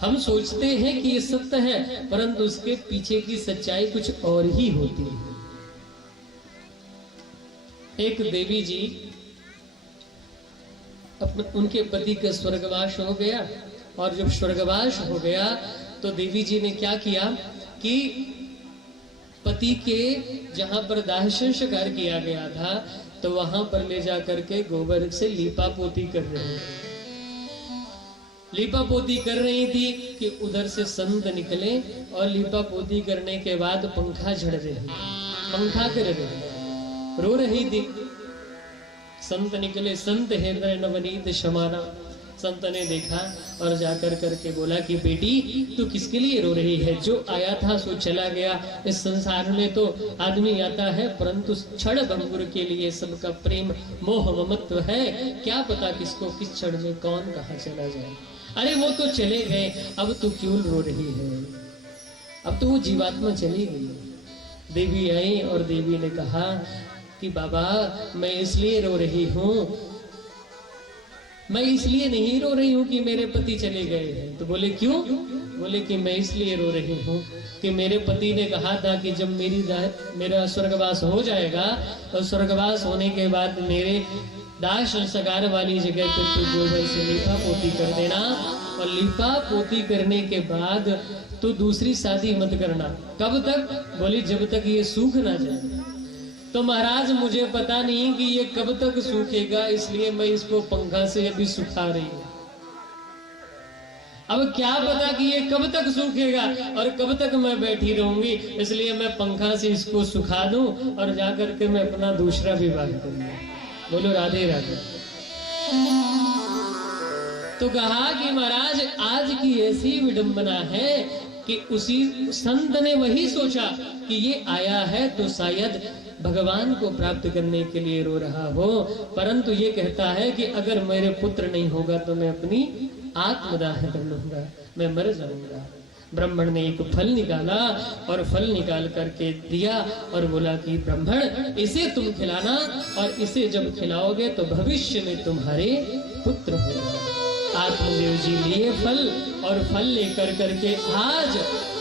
हम सोचते हैं कि ये सत्य है, परंतु उसके पीछे की सच्चाई कुछ और ही होती है। एक देवी जी, उनके पति का स्वर्गवास हो गया और जब स्वर्गवास हो गया तो देवी जी ने क्या किया कि पति के जहां पर दाह संस्कार किया गया था तो वहां पर ले जा करके गोबर से लीपा पोती कर रही थी। लीपा पोती कर रही थी कि उधर से संत निकले और लीपा पोती करने के बाद पंखा झड़ रही, पंखा कर रही, रो रही थी। संत निकले, संत हृदय नवनीत शमाना। संत ने देखा और जाकर करके बोला कि बेटी तू किसके लिए रो रही है? जो आया था सो चला गया। इस संसार में तो आदमी आता है परंतु क्षण भंगुर के लिए सबका प्रेम मोह ममत्व है, क्या पता किसको किस क्षण में कौन कहाँ चला जाए। अरे वो तो चले गए, अब तू क्यों रो रही है? अब तो वो जीवात्मा चली गई। देवी आई और देवी ने कहा कि बाबा मैं इसलिए रो रही हूँ, मैं इसलिए नहीं रो रही हूँ कि मेरे पति चले गए हैं। तो बोले क्यों? बोले कि मैं इसलिए रो रही हूँ कि मेरे पति ने कहा था कि जब मेरा स्वर्गवास हो जाएगा तो स्वर्गवास होने के बाद मेरे दाह संस्कार वाली जगह पे तू गोबर से लीपा पोती कर देना और लीपा पोती करने के बाद तो दूसरी शादी मत करना। कब तक? बोली जब तक ये सूख ना जाए। तो महाराज मुझे पता नहीं कि ये कब तक सूखेगा, इसलिए मैं इसको पंखा से अभी सुखा रही हूं। अब क्या पता कि ये कब तक सूखेगा और कब तक मैं बैठी रहूंगी, इसलिए मैं पंखा से इसको सुखा दूं और जाकर के मैं अपना दूसरा विवाह करूंगा। बोलो राधे राधे। तो कहा कि महाराज आज की ऐसी विडंबना है कि उसी संत ने वही सोचा कि ये आया है तो शायद भगवान को प्राप्त करने के लिए रो रहा हो, परंतु ये कहता है कि अगर मेरे पुत्र नहीं होगा तो मैं अपनी आत्मदाह कर लूंगा, मैं मर जाऊंगा। ब्राह्मण ने एक फल निकाला और फल निकाल करके दिया और बोला कि ब्राह्मण इसे तुम खिलाना और इसे जब खिलाओगे तो भविष्य में तुम्हारे पुत्र होगा। आत्मदेव जी लिए फल और फल लेकर करके आज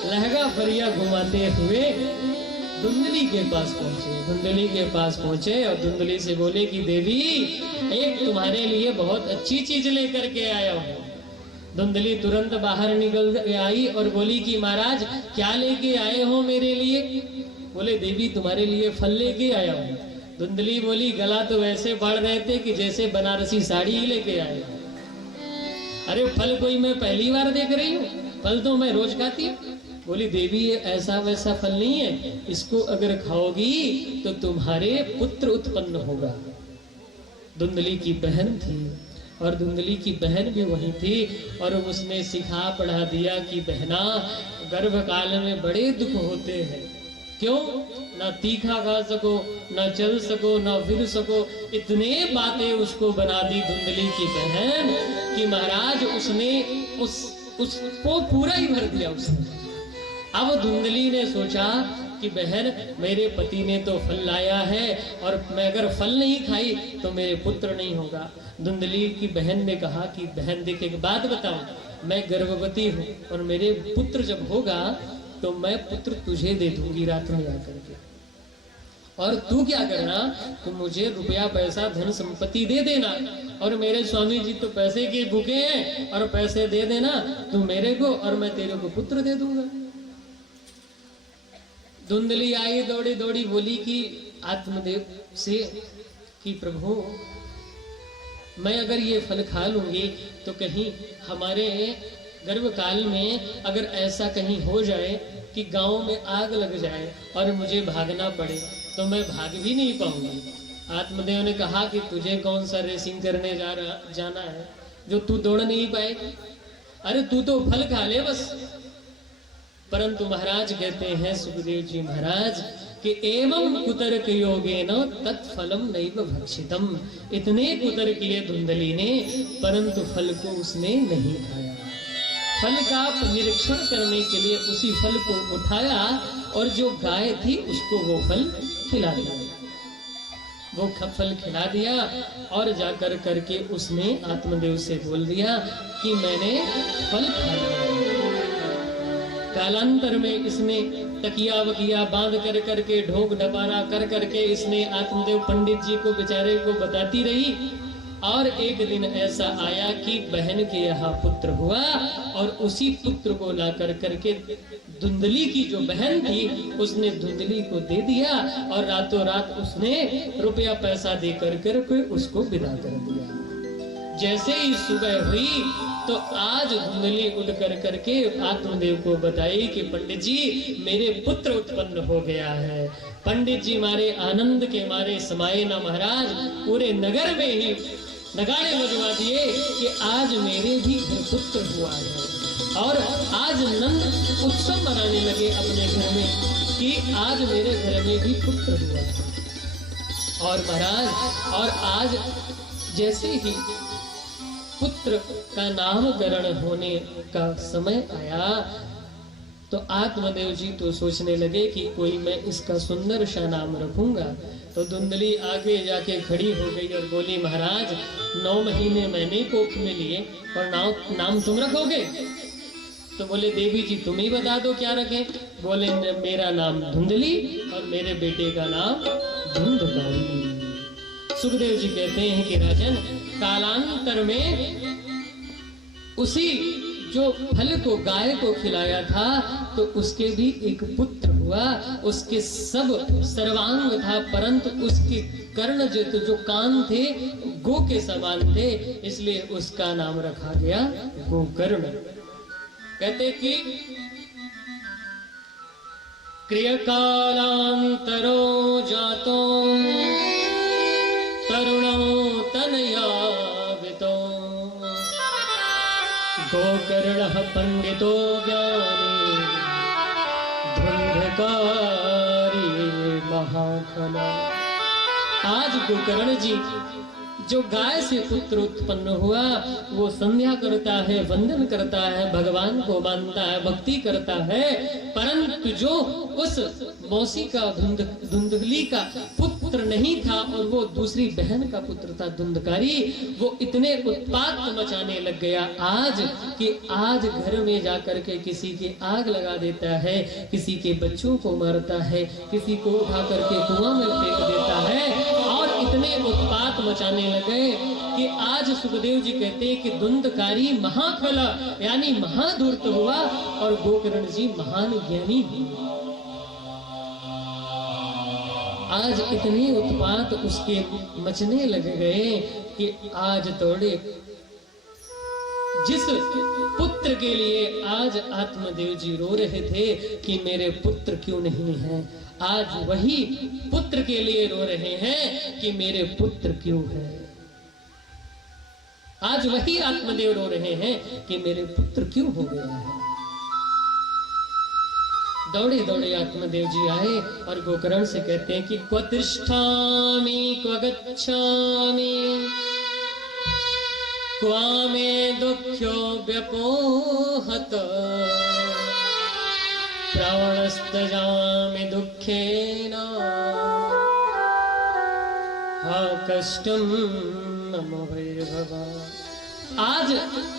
लहंगा फरिया घुमाते हुए धुंधली के पास पहुंचे। धुंधली के पास पहुंचे और धुंधली से बोले कि देवी एक तुम्हारे लिए बहुत अच्छी चीज लेकर के आया हूं। धुंधली तुरंत बाहर निकल आई और बोली कि महाराज क्या लेके आए हो मेरे लिए? बोले देवी तुम्हारे लिए फल लेके आया हूँ। धुंधली बोली गला तो वैसे बढ़ रहे थे कि जैसे बनारसी साड़ी ही लेके आए। अरे फल कोई मैं पहली बार देख रही हूँ, फल तो मैं रोज खाती हूँ। बोली देवी ये ऐसा वैसा फल नहीं है, इसको अगर खाओगी तो तुम्हारे पुत्र उत्पन्न होगा। धुंधली की बहन थी और धुंधली की बहन भी वही थी और उसने सिखा पढ़ा दिया कि बहना गर्भ काल में बड़े दुख होते हैं। क्यों? ना तीखा खा सको, ना चल सको, ना फिर सको, इतने बातें उसको बना दी धुंधली की बहन कि महाराज उसने उसको पूरा ही भर दिया उसने। अब धुंधली ने सोचा कि बहन मेरे पति ने तो फल लाया है और मैं अगर फल नहीं खाई तो मेरे पुत्र नहीं होगा। धुंधली की बहन ने कहा कि बहन देख एक बात बताऊं, मैं गर्भवती हूँ और मेरे पुत्र जब होगा तो मैं पुत्र तुझे दे दूंगी रात में आकर के, और तू क्या करना, तू मुझे रुपया पैसा धन संपत्ति दे देना और मेरे स्वामी जी तो पैसे के भूखे हैं और पैसे दे देना तू मेरे को और मैं तेरे को पुत्र दे दूंगा। धुंधली आई दौड़ी दौड़ी बोली कि आत्मदेव से कि प्रभु मैं अगर ये फल खा लूंगी तो कहीं हमारे गर्भ काल में अगर ऐसा कहीं हो जाए कि गांव में आग लग जाए और मुझे भागना पड़े तो मैं भाग भी नहीं पाऊंगी। आत्मदेव ने कहा कि तुझे कौन सा रेसिंग करने जाना है जो तू दौड़ नहीं पाएगी? अरे तू तो फल खा ले बस। परंतु महाराज कहते हैं सुखदेव जी महाराज कि एवं कुतर्क योगेन तत्फलम नैव भक्षितम। इतने कुतर्क किए धुंधली ने परंतु फल को उसने नहीं खाया। फल का निरीक्षण करने के लिए उसी फल को उठाया और जो गाय थी उसको वो फल खिला दिया। वो फल खिला दिया और जाकर करके उसने आत्मदेव से बोल दिया कि मैंने फल खा लिया। कालांतर में इसने तकिया वकिया बांध कर करके ढोक ढपारा कर करके इसने आत्मदेव पंडित जी को बेचारे को बताती रही। और एक दिन ऐसा आया कि बहन के यहाँ पुत्र हुआ और उसी पुत्र को ला कर करके धुंधली की जो बहन थी उसने धुंधली को दे दिया और रातों रात उसने रुपया पैसा दे कर करके उसको विदा कर दिया। जैसे ही सुबह हुई तो आज धुंधली उठ कर करके आत्मदेव को बताई कि पंडित जी मेरे पुत्र उत्पन्न हो गया है। पंडित जी मारे आनंद के मारे समाये ना महाराज, पूरे नगर में ही नगाड़े बजवा दिए कि आज मेरे भी घर पुत्र हुआ है। और आज नंद उत्सव मनाने लगे अपने घर में कि आज मेरे घर में भी पुत्र हुआ है। और महाराज और आज जैसे ही पुत्र का नामकरण होने का समय आया तो आत्मदेव जी तो सोचने लगे कि कोई मैं इसका सुंदर सा नाम रखूंगा। तो धुंधली आगे जाके खड़ी हो गई और बोली महाराज 9 महीने मैंने कोख में लिए और नाम तुम रखोगे? तो बोले देवी जी तुम ही बता दो क्या रखें। बोले मेरा नाम धुंधली और मेरे बेटे का नाम धुंधकारी। सुखदेव जी कहते हैं कि राजन कालांतर में उसी जो फल को गाय को खिलाया था तो उसके भी एक पुत्र हुआ। उसके सब सर्वांग था परंतु उसके कर्ण जो कान थे गो के समान थे, इसलिए उसका नाम रखा गया गोकर्ण। कहते कि क्रियकालांतरो जातो तरुणो तनयावितो गोकर्णः पंडितो ज्ञानी धुंधकारी महाखला। आज गोकर्ण जी जो गाय से पुत्र उत्पन्न हुआ वो संध्या करता है, वंदन करता है, भगवान को मानता है, भक्ति करता है, परंतु जो उस मौसी का धुंधली का पुत्र पुत्र नहीं था और वो दूसरी बहन का पुत्र था धुंधकारी, वो इतने उत्पात मचाने लग गया आज कि आज घर में जाकर के किसी के आग लगा देता है, किसी के बच्चों को मारता है, किसी को उठा करके कुआं में फेंक देता है, और इतने उत्पात मचाने लगे कि आज सुखदेव जी कहते हैं कि धुंधकारी महाफल यानी महाधूर्त हुआ और गोकर्ण जी महान ज्ञानी हुए। आज इतने उत्पात उसके मचने लग गए कि आज तोड़े जिस पुत्र के लिए आज आत्मदेव जी रो रहे थे कि मेरे पुत्र क्यों नहीं है, आज वही पुत्र के लिए रो रहे हैं कि मेरे पुत्र क्यों है। आज वही आत्मदेव रो रहे हैं कि मेरे पुत्र क्यों हो गया है। दौड़े दौड़े आत्मदेव जी आए और गोकर्ण से कहते हैं कि क्व तिष्ठामि क्व गच्छामि क्वा मे दुःख्यो व्यपोहत प्राणस्तजामि दुःखेन हा कष्टं मम वैभवा। आज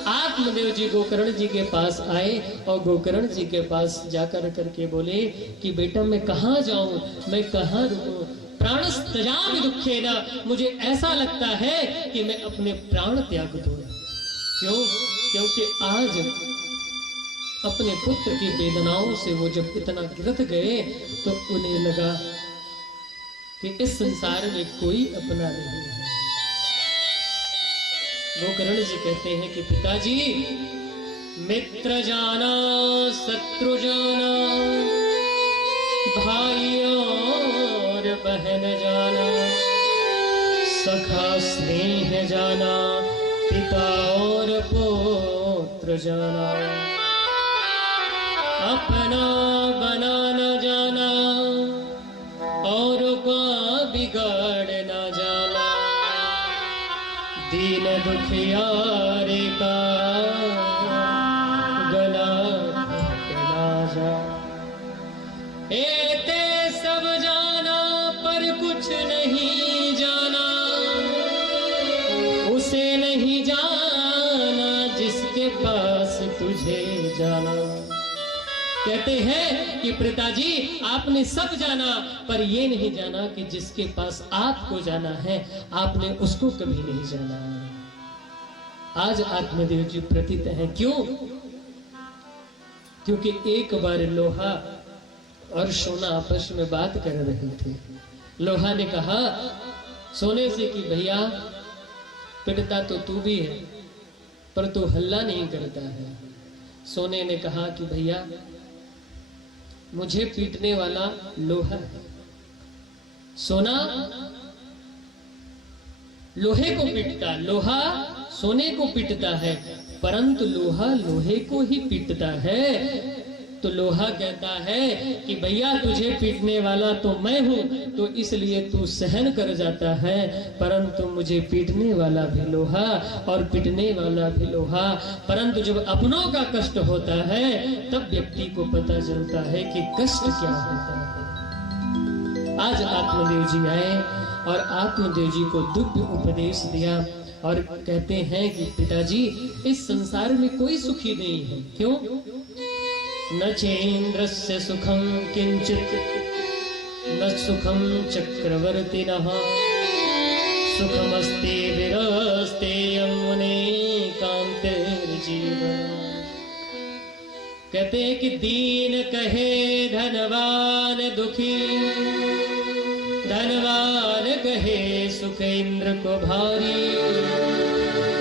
आत्मदेव जी गोकर्ण जी के पास आए और गोकर्ण जी के पास जाकर करके बोले कि बेटा मैं कहाँ जाऊं, मैं कहाँ रुकूं, प्राणस्तजामि दुःखेन, मुझे ऐसा लगता है कि मैं अपने प्राण त्याग दूं। क्यों? क्योंकि आज अपने पुत्र की वेदनाओं से वो जब इतना ग्रस्त गए तो उन्हें लगा कि इस संसार में कोई अपना नहीं है। गोकर्ण जी कहते हैं कि पिताजी मित्र जाना शत्रु जाना भाई और बहन जाना सखा स्नेह जाना पिता और पुत्र जाना अपना बना न जाना और का बिगाड़ न जाना दीन दुखियारे का गला ना जा। एते सब जाना पर कुछ नहीं जाना, उसे नहीं जाना जिसके पास तुझे जाना। कहते हैं कि पिताजी आपने सब जाना पर ये नहीं जाना कि जिसके पास आपको जाना है आपने उसको कभी नहीं जाना। आज आत्मदेव जी प्रतीत हैं। क्यों? क्योंकि एक बार लोहा और सोना आपस में बात कर रहे थे। लोहा ने कहा सोने से कि भैया पिटता तो तू भी है पर तू हल्ला नहीं करता है। सोने ने कहा कि भैया मुझे पीटने वाला लोहा है। सोना लोहे को पीटता, लोहा सोने को पीटता है, परंतु लोहा लोहे को ही पीटता है। तो लोहा कहता है कि भैया तुझे पीटने वाला तो मैं हूं, तो इसलिए तू सहन कर जाता है, परंतु मुझे पीटने वाला भी लोहा और पीटने वाला भी लोहा। परंतु जब अपनों का कष्ट होता है तब व्यक्ति को पता चलता है कि कष्ट क्या होता है। आज आत्मदेव जी आए और आत्मदेव जी को दिव्य उपदेश दिया और कहते हैं कि पिताजी इस संसार में कोई सुखी नहीं है। क्यों? न चेन्द्रस्य सुखम किंचित न सुखम चक्रवर्तिनः सुखमस्ति विरस्ते यमुने कांतेर्जीवन। कहते हैं कि दीन कहे धनवान दुखी, धनवान कहे सुख इंद्र को भारी,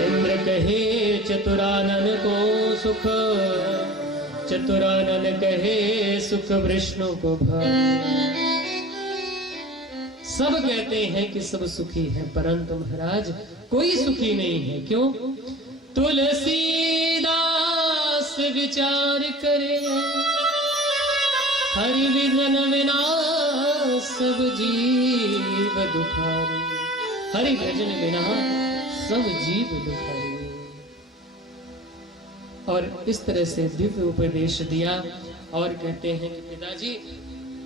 इंद्र कहे चतुरानन को सुख, चतुरानन कहे सुख विष्णु को भारी। सब कहते हैं कि सब सुखी है परंतु महाराज कोई सुखी नहीं है। क्यों? तुलसीदास विचार करे हरि विधन विना सब जीव दुखारे। हरि भजन बिना सब जीव दुखारे। और इस तरह से दिव्य उपदेश दिया और कहते हैं कि पिताजी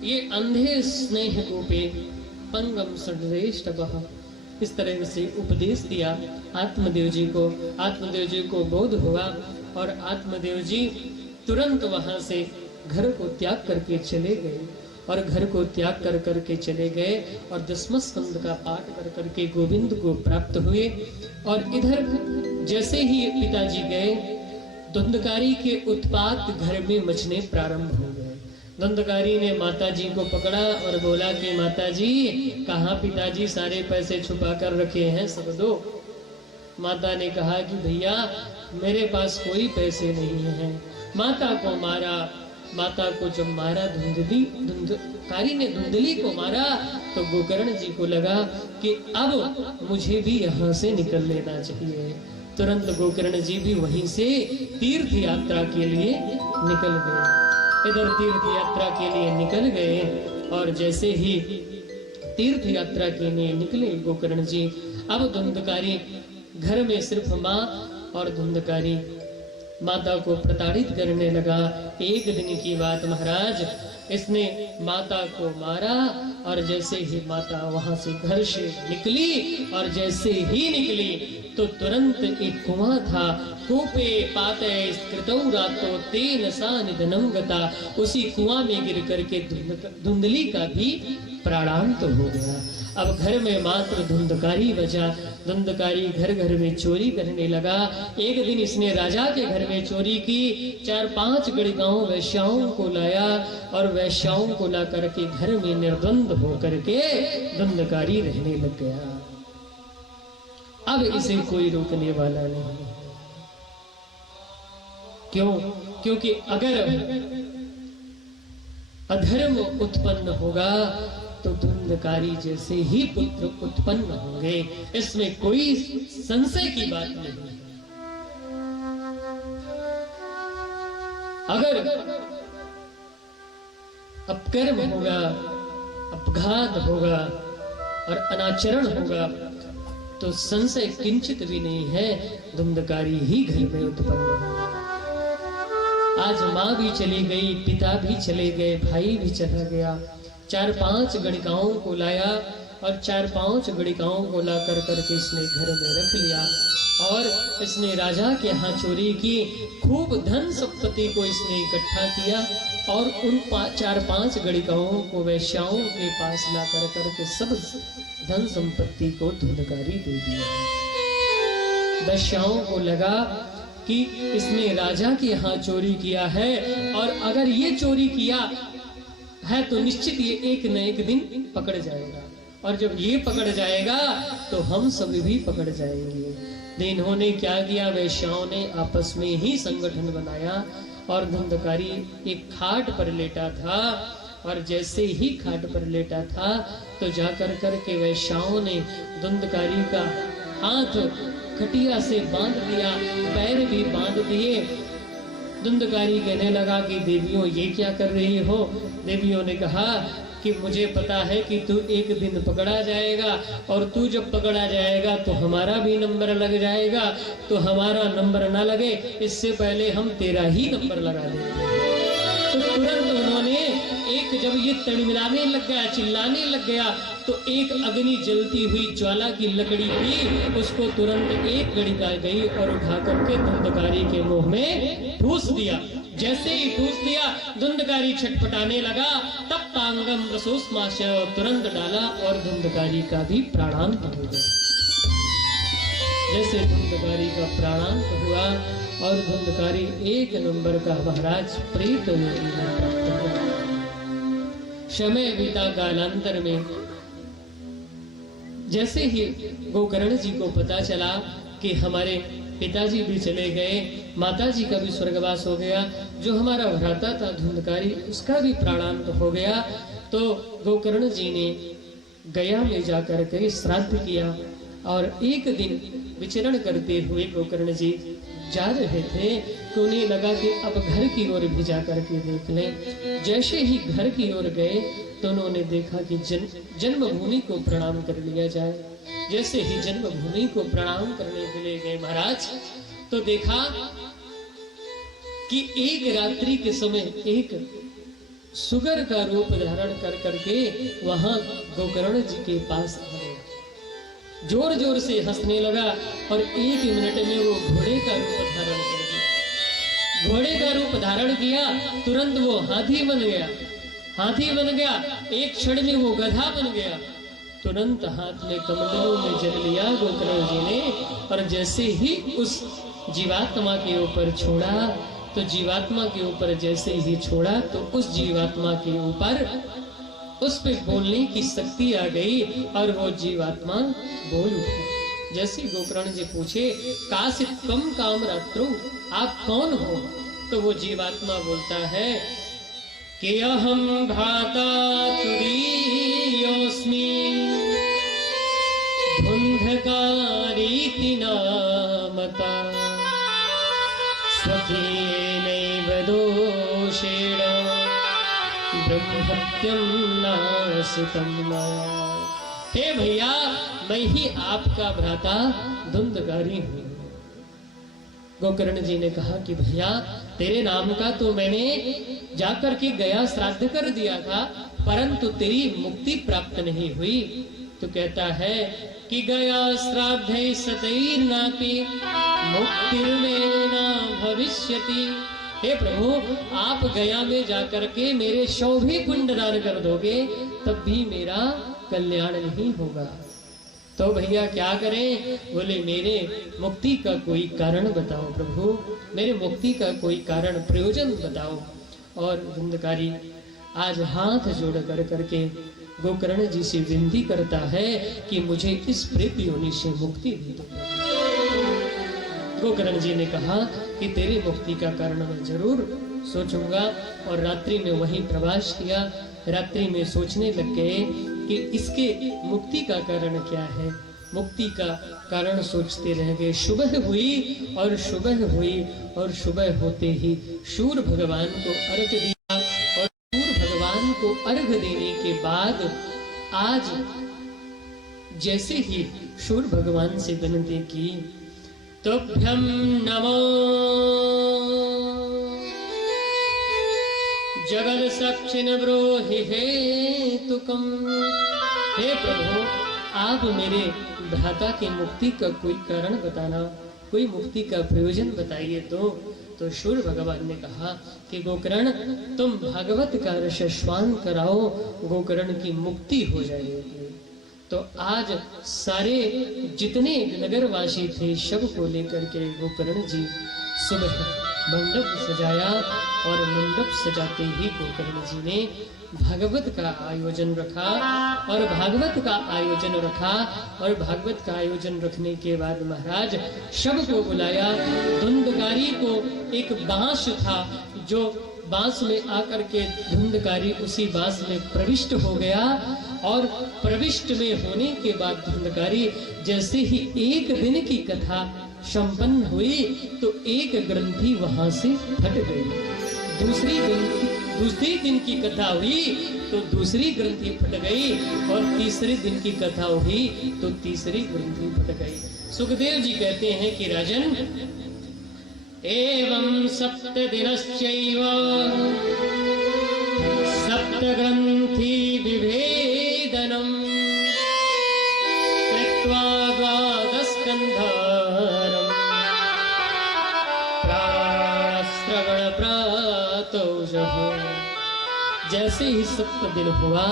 ये अंधे स्नेह रूपे पंगम श्रेष्ठवः, इस तरह से उपदेश दिया आत्मदेव जी को। आत्मदेव जी को बोध हुआ और आत्मदेव जी तुरंत वहां से घर को त्याग करके चले गए और घर को त्याग कर करके चले गए और दसम स्कंद का पाठ कर करके गोविंद को प्राप्त हुए। और इधर जैसे ही पिताजी गए, धुंधकारी के उत्पात घर में मचने प्रारंभ हो गए। धुंधकारी ने माताजी को पकड़ा और बोला कि माताजी, कहाँ पिताजी सारे पैसे छुपा कर रखे हैं, सब दो। माता ने कहा कि भैया मेरे पास कोई पैसे नहीं है। माता को मारा। माता को जब मारा, धुंधकारी ने धुंधली को मारा, तो गोकर्ण जी को लगा कि अब मुझे भी यहाँ से निकल लेना चाहिए। तुरंत गोकर्ण जी भी वहीं से तीर्थ यात्रा के लिए निकल गए। इधर तीर्थ यात्रा के लिए निकल गए और जैसे ही तीर्थ यात्रा के लिए निकले गोकर्ण जी, अब धुंधकारी घर में सिर्फ माँ और धुंधकारी माता को प्रताड़ित करने लगा। एक दिन की बात महाराज, इसने माता को मारा और जैसे ही माता वहां से घर से निकली और जैसे ही निकली तो तुरंत एक कुआं था। कूपे पाते स्कृतौ रातो तेन सा निधनम गता, उसी कुआं में गिर करके धुंधली का भी प्राणांत हो गया। अब घर में मात्र धुंधकारी बचा। धुंधकारी घर घर में चोरी करने लगा। एक दिन इसने राजा के घर में चोरी की। 4-5 गड़गांव वैश्याओं को लाया और वैश्याओं को ला करके घर में निर्द्वंद होकर के धुंधकारी रहने लग गया। अब इसे कोई रोकने वाला नहीं। क्यों? क्योंकि अगर अधर्म उत्पन्न होगा तो धुंधकारी जैसे ही पुत्र उत्पन्न होंगे, इसमें कोई संशय की बात नहीं। अगर अपकर्म होगा, अपघात होगा और अनाचरण होगा तो संशय किंचित भी नहीं है, धुंधकारी ही घर में उत्पन्न होगा। आज माँ भी चली गई, पिता भी चले गए, भाई भी चला गया। 4-5 गणिकाओं को लाया और 4-5 गणिकाओं को ला कर करके इसने घर में रख लिया और इसने राजा के यहाँ चोरी की। खूब धन संपत्ति को इसने इकट्ठा किया और उन 4-5 गणिकाओं को वैश्याओं के पास ला कर करके सब धन संपत्ति को धुंधकारी दे दिया। वैश्याओं को लगा कि इसने राजा के यहाँ चोरी किया है और अगर ये चोरी किया है तो निश्चित ये एक न एक दिन पकड़ जाएगा और जब ये पकड़ जाएगा तो हम सभी भी पकड़ जाएंगे। तो इन्होंने क्या किया, वैश्याओं ने आपस में ही संगठन बनाया और धुंधकारी एक खाट पर लेटा था और जैसे ही खाट पर लेटा था तो जाकर करके वैश्याओं ने धुंधकारी का हाथ खटिया से बांध दिया, पैर भी बांध दिए। धुंधकारी कहने लगा कि देवियों ये क्या कर रही हो। देवियों ने कहा कि मुझे पता है कि तू एक दिन पकड़ा जाएगा और तू जब पकड़ा जाएगा तो हमारा भी नंबर लग जाएगा, तो हमारा नंबर ना लगे इससे पहले हम तेरा ही नंबर लगा देंगे। तो तुरंत उन्होंने एक, जब ये तड़मिलाने लग गया, चिल्लाने लग गया तो एक अग्नि जलती हुई ज्वाला की लकड़ी थी, उसको तुरंत एक गड़िका गई और उठा करके धुंधकारी के मुंह में ठूस दिया। जैसे ही ठूस दिया धुंधकारी छटपटाने लगा, तब तांगम रसोस्माश तुरंत डाला और धुंधकारी का भी प्राणांत हो गया। जैसे धुंधकारी का प्राणांत हुआ और धुंधकारी एक नंबर का महाराज प्रेत योनि में प्राप्त हुआ। समय बीता, कालांतर में जैसे ही गोकर्ण जी को पता चला कि हमारे पिताजी भी चले गए, माताजी का भी स्वर्गवास हो गया, जो हमारा भ्राता था धुंधकारी उसका भी प्राणांत हो गया, तो गोकर्ण जी ने गया में जाकर के श्राद्ध किया और एक दिन विचरण करते हुए गोकर्ण जी जा रहे थे तो उन्हें लगा कि अब घर की ओर भी जा करके देख लें। जैसे ही घर की ओर गए तो उन्होंने देखा कि जन्मभूमि को प्रणाम कर लिया जाए। जैसे ही जन्मभूमि को प्रणाम करने के लिए गए महाराज तो देखा कि एक रात्रि के समय एक सुगर का रूप धारण कर करके वहां गोकर्ण जी के पास आ गया, जोर जोर से हंसने लगा और 1 मिनट में वो घोड़े का रूप धारण कर दिया। घोड़े का रूप धारण किया, तुरंत वो हाथी बन गया। हाथी बन गया, एक क्षण में वो गधा बन गया। तुरंत हाथ में कमंडलों में जल लिया गोकर्ण जी ने, और जैसे ही उस जीवात्मा के ऊपर छोड़ा, तो जीवात्मा के ऊपर जैसे ही छोड़ा तो उस जीवात्मा के ऊपर उस पे बोलने की शक्ति आ गई और वो जीवात्मा बोल उठी। जैसे गोकर्ण जी पूछे, कासित कम काम रात्रो, आप कौन हो? तो वो जीवात्मा बोलता है कि अहम भ्राता तुरीयोस्मि धुंधकारीति नामता स्वकीनैव दोषेण ब्रह्महत्यं नासितं मया। हे भैया, मैं ही आपका भ्राता धुंधकारी हूँ। गोकर्ण जी ने कहा कि भैया, तेरे नाम का तो मैंने जाकर के गया श्राद्ध कर दिया था, परंतु तेरी मुक्ति प्राप्त नहीं हुई। तो कहता है कि गया श्राद्धे सतैर्नापि मुक्तिर्मेव न भविष्यति। हे प्रभु, आप गया में जाकर के मेरे 100 भी पिंडदान कर दोगे तब भी मेरा कल्याण नहीं होगा। तो भैया क्या करें? बोले मेरे मुक्ति का कोई कारण बताओ प्रभु, मेरे मुक्ति का कोई कारण प्रयोजन बताओ। और धुंधकारी आज हाथ जोड़ कर करके गोकर्ण जी से विनती करता है कि मुझे इस प्रेत योनि से मुक्ति दे दो। गोकर्ण जी ने कहा कि तेरी मुक्ति का कारण मैं जरूर सोचूंगा। और रात्रि में वहीं प्रवास किया। रात्रि में सोचने लग गए कि इसके मुक्ति का कारण क्या है। मुक्ति का कारण सोचते रह गए। सुबह हुई और सुबह हुई और सुबह होते ही सूर्य भगवान को अर्घ दिया, और सूर्य भगवान को अर्घ देने के बाद आज जैसे ही सूर्य भगवान से विनती की, तुभ्यं नमो जगत सक्षिण ब्रोहि हेतुकम्। हे प्रभु, आप मेरे भ्राता की मुक्ति का कोई कारण बताना, कोई मुक्ति का प्रयोजन बताइए। तो सूर्य भगवान ने कहा कि गोकर्ण, तुम भागवत का रसस्वान कराओ, गोकर्ण की मुक्ति हो जाएगी। तो आज सारे जितने नगरवासी थे सबको लेकर के गोकर्ण जी सुबह मंडप सजाया, और मंडप सजाते ही गोकर्ण जी ने भागवत का आयोजन रखा। और भागवत का आयोजन रखा, और भागवत का आयोजन रखने के बाद महाराज सबको बुलाया। धुंधकारी को एक बांस था, जो बांस में आकर के धुंधकारी उसी बांस में प्रविष्ट हो गया। और प्रविष्ट में होने के बाद धुंधकारी जैसे ही 1 दिन की कथा संपन्न हुई तो एक ग्रंथि वहां से फट गई। दूसरी दिन की कथा हुई तो दूसरी ग्रंथि फट गई, और तीसरे दिन की कथा हुई तो तीसरी ग्रंथि फट गई। सुखदेव जी कहते हैं कि राजन, एवं 7 दिनश्चैव 7 ग्रंथि विभेदनम् कृत्वा 12 स्कन्धारम् प्राणश्रवण प्रातौषः। जैसे ही 7 दिन हुआ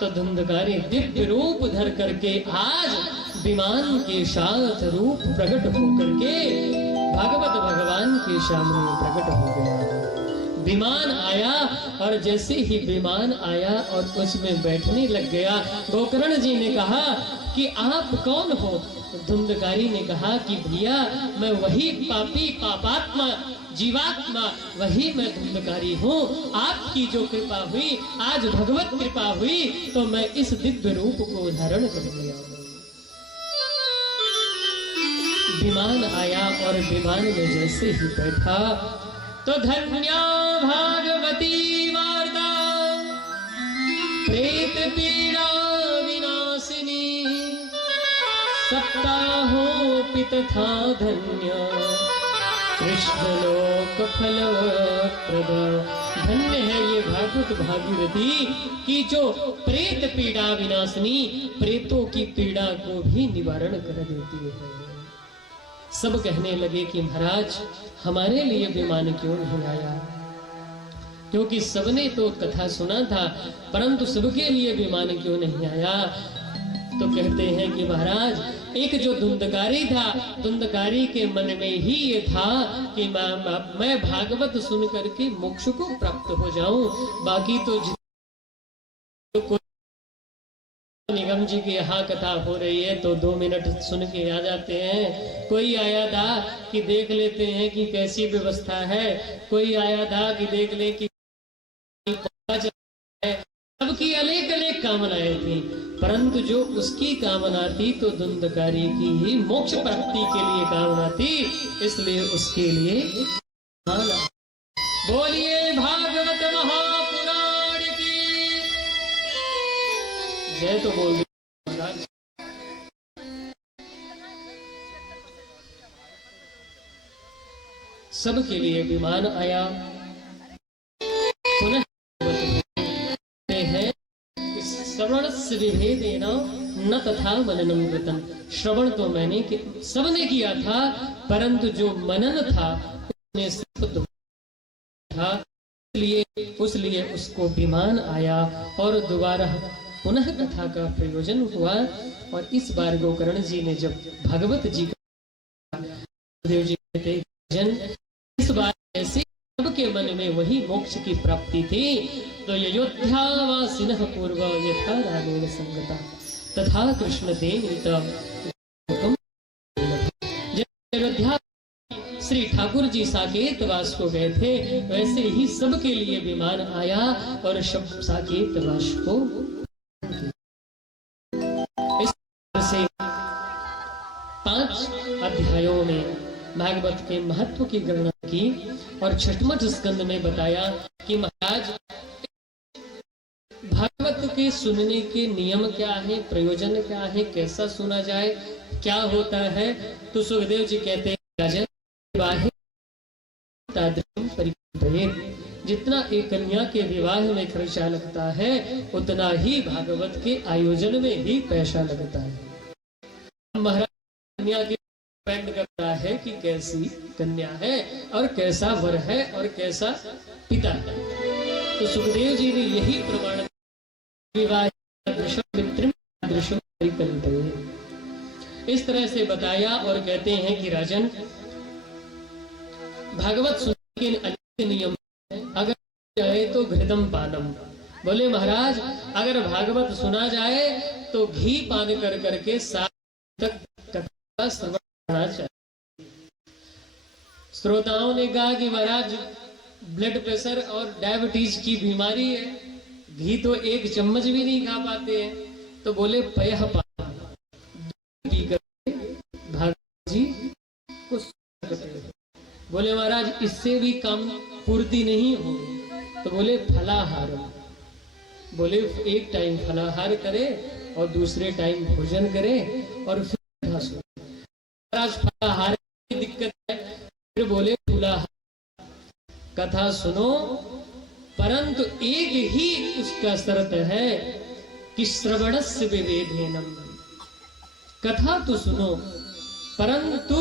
तो धुंधकारी दिव्य रूप धर करके आज विमान के साथ रूप प्रकट होकर के भागवत भगवान के सामने प्रकट हो गया। विमान आया, और जैसे ही विमान आया और उसमें बैठने लग गया, गोकर्ण जी ने कहा कि आप कौन हो? धुंधकारी ने कहा कि भैया, मैं वही पापी पापात्मा जीवात्मा, वही मैं धुंधकारी हूँ। आपकी जो कृपा हुई, आज भगवत कृपा हुई, तो मैं इस दिव्य रूप को धारण कर लिया। विमान आया, और विमान में जैसे ही बैठा तो धन्या भागवती वार्ता प्रेत पीड़ा विनाशिनी सप्ताहोऽपि तथा धन्य कृष्ण लोक फलप्रद। धन्य है ये भागवत भागीरथी कि जो प्रेत पीड़ा विनाशिनी, प्रेतों की पीड़ा को भी निवारण कर देती है। सब कहने लगे कि महाराज हमारे लिए विमान क्यों नहीं आया, क्योंकि सबने तो कथा सुना था परंतु सबके लिए विमान क्यों नहीं आया। तो कहते हैं कि महाराज एक जो धुंधकारी था, धुंधकारी के मन में ही ये था कि मैं भागवत सुन करके मोक्ष को प्राप्त हो जाऊं। बाकी तो निगम जी की यहाँ कथा हो रही है तो 2 मिनट सुन के आ जाते हैं। कोई आया था कि देख लेते हैं कि कैसी व्यवस्था है, कोई आया था कि देख ले कि सबकी अनेक अनेक कामनाएं थी, परंतु जो उसकी कामना थी तो धुंधकारी की ही मोक्ष प्राप्ति के लिए कामना थी, इसलिए उसके लिए बोलिए भागवत महापुराण की जय। तो बोल सबके लिए विमान आया। पुनः श्रवणस्य विभेदेन न तथा मननं कृतं। श्रवण तो मैंने सबने किया था, परंतु जो मनन था उसने सिर्फ था, इसलिए उसको विमान आया और दोबारा पुनः कथा का प्रयोजन हुआ। और इस बार गोकर्ण जी ने जब भगवत जी का देव जी कहते जन इस बार ऐसे सबके मन में वही मोक्ष की प्राप्ति थी। तो अयोध्यावासिनः पूर्व यथा रागेण संगता तथा कृष्ण तेन अयोध्या श्री ठाकुर जी साकेत वास को गए थे, वैसे ही सबके लिए विमान आया और सब साकेत वास को इस से 5 अध्यायों में भागवत के महत्व की गणना की और छठमठ स्कंद में बताया कि महाराज भागवत के सुनने के नियम क्या है, प्रयोजन क्या है, कैसा सुना जाए, क्या होता है। तो सुखदेव जी कहते हैं राजन जितना एक कन्या के विवाह में खर्चा लगता है उतना ही भागवत के आयोजन में भी पैसा लगता है। महाराज कन्या के डिपेंड करता है कि कैसी कन्या है और कैसा वर है और कैसा पिता है। तो सुखदेव जी ने यही प्रमाण इस तरह से बताया और कहते हैं कि राजन भागवत सुनने के अनेक नियम अगर जाए तो घृतम पानम। बोले महाराज अगर भागवत सुना जाए तो घी पान कर करके साथ तक कथा श्रवण करना चाहिए। श्रोताओं ने कहा कि महाराज ब्लड प्रेशर और डायबिटीज की बीमारी है, घी तो 1 चम्मच भी नहीं खा पाते हैं। तो बोले पयः पान पी कर भागवत जी को बोले महाराज इससे भी कम पूर्ति नहीं हो। तो बोले फलाहार, बोले 1 टाइम फलाहार करे और दूसरे टाइम भोजन करे और फिर महाराज फलाहार की दिक्कत है, फिर बोले फलाहार कथा सुनो, परंतु एक ही उसका शर्त है कि श्रवणस्य विवेधेनम। कथा तो सुनो परंतु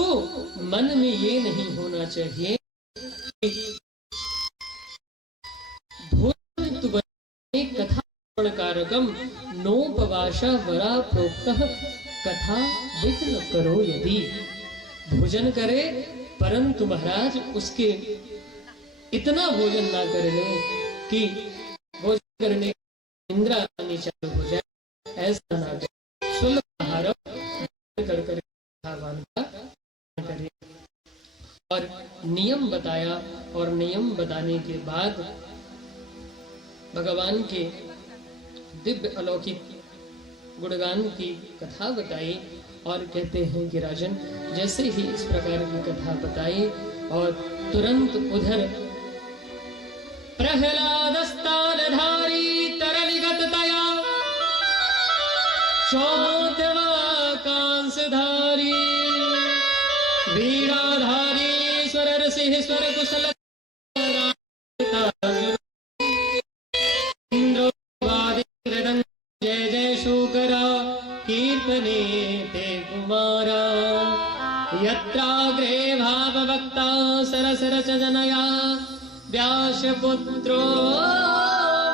मन में ये नहीं होना चाहिए कि भोजन तु बने कथा कारकम नोपवासा वरा प्रोक्तः कथा विघ्न करो। यदि भोजन करे परंतु महाराज उसके इतना भोजन ना कर ले कि भोजन करने इंद्रा आनी चालू हो जाए, ऐसा ना करे। सुलभ आहार कर कर करे और नियम बताया और नियम बताने के बाद भगवान के दिव्य अलौकिक गुणगान की कथा बताई और कहते हैं कि राजन जैसे ही इस प्रकार की कथा बताई और तुरंत उधर प्रहलादस्तानधारी तरलिगततया चौदवा कांसधारी वीराधारी स्वरर स्वर कुशल जय जय शूकर कीर्तने ते कुमारा यत्राग्रे भावभक्ता सरसरच जनया व्यासपुत्रो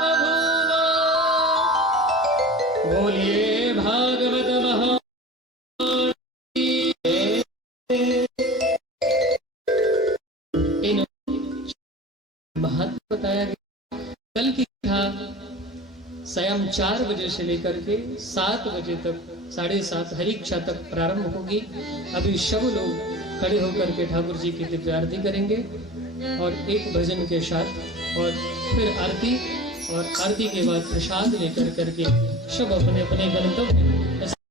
बभूव बोलिए भागवत महा इन महत्व बताया गया। कल की कथा स्वयं 4 बजे से लेकर के 7 बजे तक 7:30 हरिक्षा तक प्रारंभ होगी। अभी सब लोग खड़े होकर के ठाकुर जी की दिव्य आरती करेंगे और एक भजन के साथ और फिर आरती और आरती के बाद प्रसाद लेकर करके सब अपने अपने गंतव्य